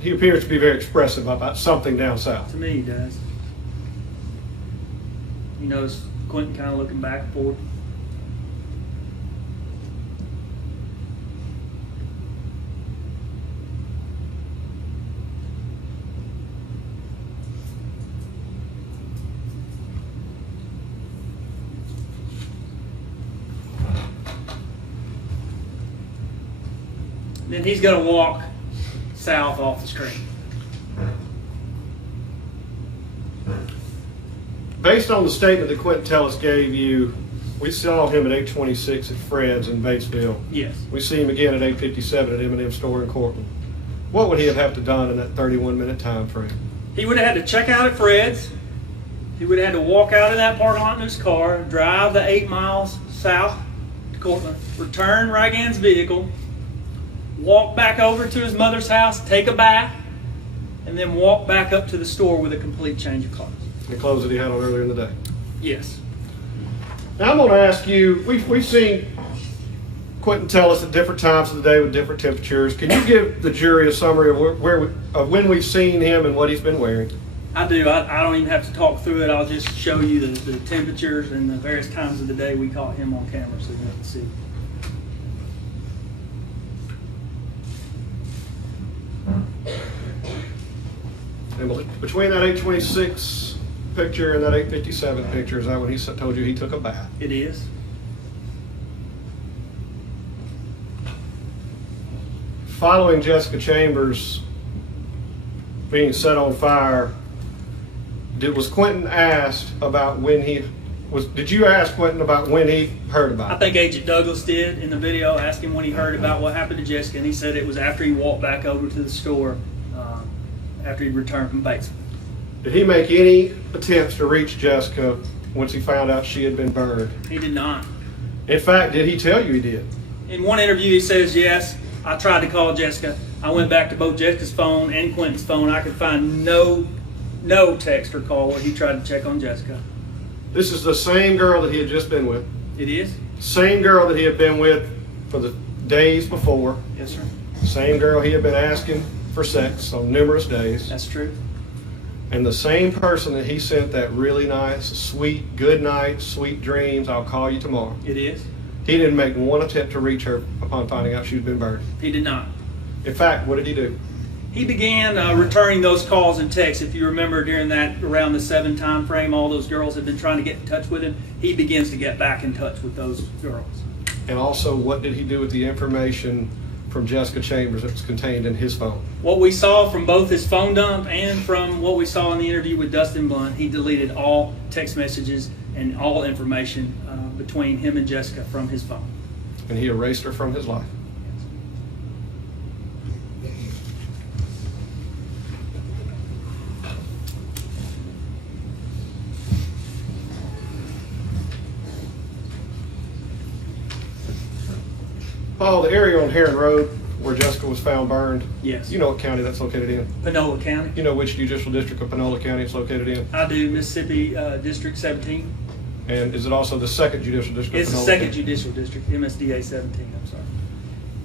He appears to be very expressive about something down south. To me, he does. You notice Quentin kind of looking back and forth. Then he's going to walk south off the screen. Based on the statement that Quentin Tellis gave you, we saw him at 8:26 at Fred's in Batesville. Yes. We see him again at 8:57 at M&M store in Cortland. What would he have to done in that 31-minute time frame? He would have had to check out at Fred's. He would have had to walk out of that parking lot in his car, drive the 8 miles south to Cortland, return Rygan's vehicle, walk back over to his mother's house, take a bath, and then walk back up to the store with a complete change of clothes. The clothes that he had on earlier in the day. Yes. Now I'm going to ask you, we've seen Quentin Tellis at different times of the day with different temperatures. Can you give the jury a summary of when we've seen him and what he's been wearing? I do. I don't even have to talk through it. I'll just show you the temperatures and the various times of the day we caught him on camera so you can see. And between that 826 picture and that 857 picture, is that when he told you he took a bath? It is. Following Jessica Chambers being set on fire, was Quentin asked about when he was? Did you ask Quentin about when he heard about it? I think Agent Douglas did in the video. Asked him when he heard about what happened to Jessica, and he said it was after he walked back over to the store after he returned from Batesville. Did he make any attempts to reach Jessica once he found out she had been burned? He did not. In fact, did he tell you he did? In one interview, he says, yes, I tried to call Jessica. I went back to both Jessica's phone and Quentin's phone. I could find no text or call where he tried to check on Jessica. This is the same girl that he had just been with. It is? Same girl that he had been with for the days before. Yes, sir. Same girl he had been asking for sex on numerous days. That's true. And the same person that he sent that really nice, sweet, good night, sweet dreams, I'll call you tomorrow. It is? He didn't make one attempt to reach her upon finding out she'd been burned. He did not. In fact, what did he do? He began returning those calls and texts. If you remember during that around the 7 time frame, all those girls had been trying to get in touch with him. He begins to get back in touch with those girls. And also, what did he do with the information from Jessica Chambers that was contained in his phone? What we saw from both his phone dump and from what we saw in the interview with Dustin Blunt, he deleted all text messages and all information between him and Jessica from his phone. And he erased her from his life. Paul, the area on Heron Road where Jessica was found burned, Yes. you know what county that's located in? Panola County. You know which judicial district of Panola County it's located in? I do. Mississippi District 17. And is it also the second judicial district It's of the Panola second County? judicial district, MSDA 17. I'm sorry.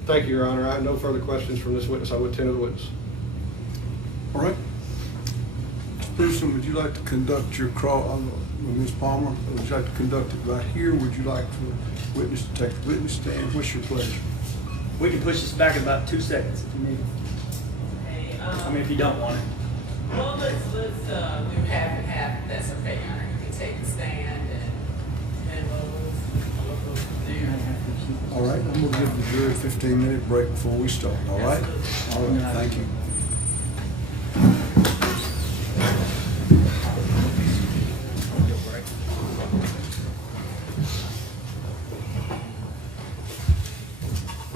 Thank you, Your Honor. I have no further questions from this witness. I would tender the witness. All right. Mr. Peterson, would you like to conduct your with Ms. Palmer? Would you like to conduct it right here? Would you like for witness to take the witness stand? What's your pleasure? We can push this back in about 2 seconds if you need. Okay, I mean, if you don't want it. well, let's do half and half, if that's okay, Your Honor. You can take the stand and we'll go from there. All right, I'm gonna give the jury a 15-minute break before we start, all right? All right, thank you.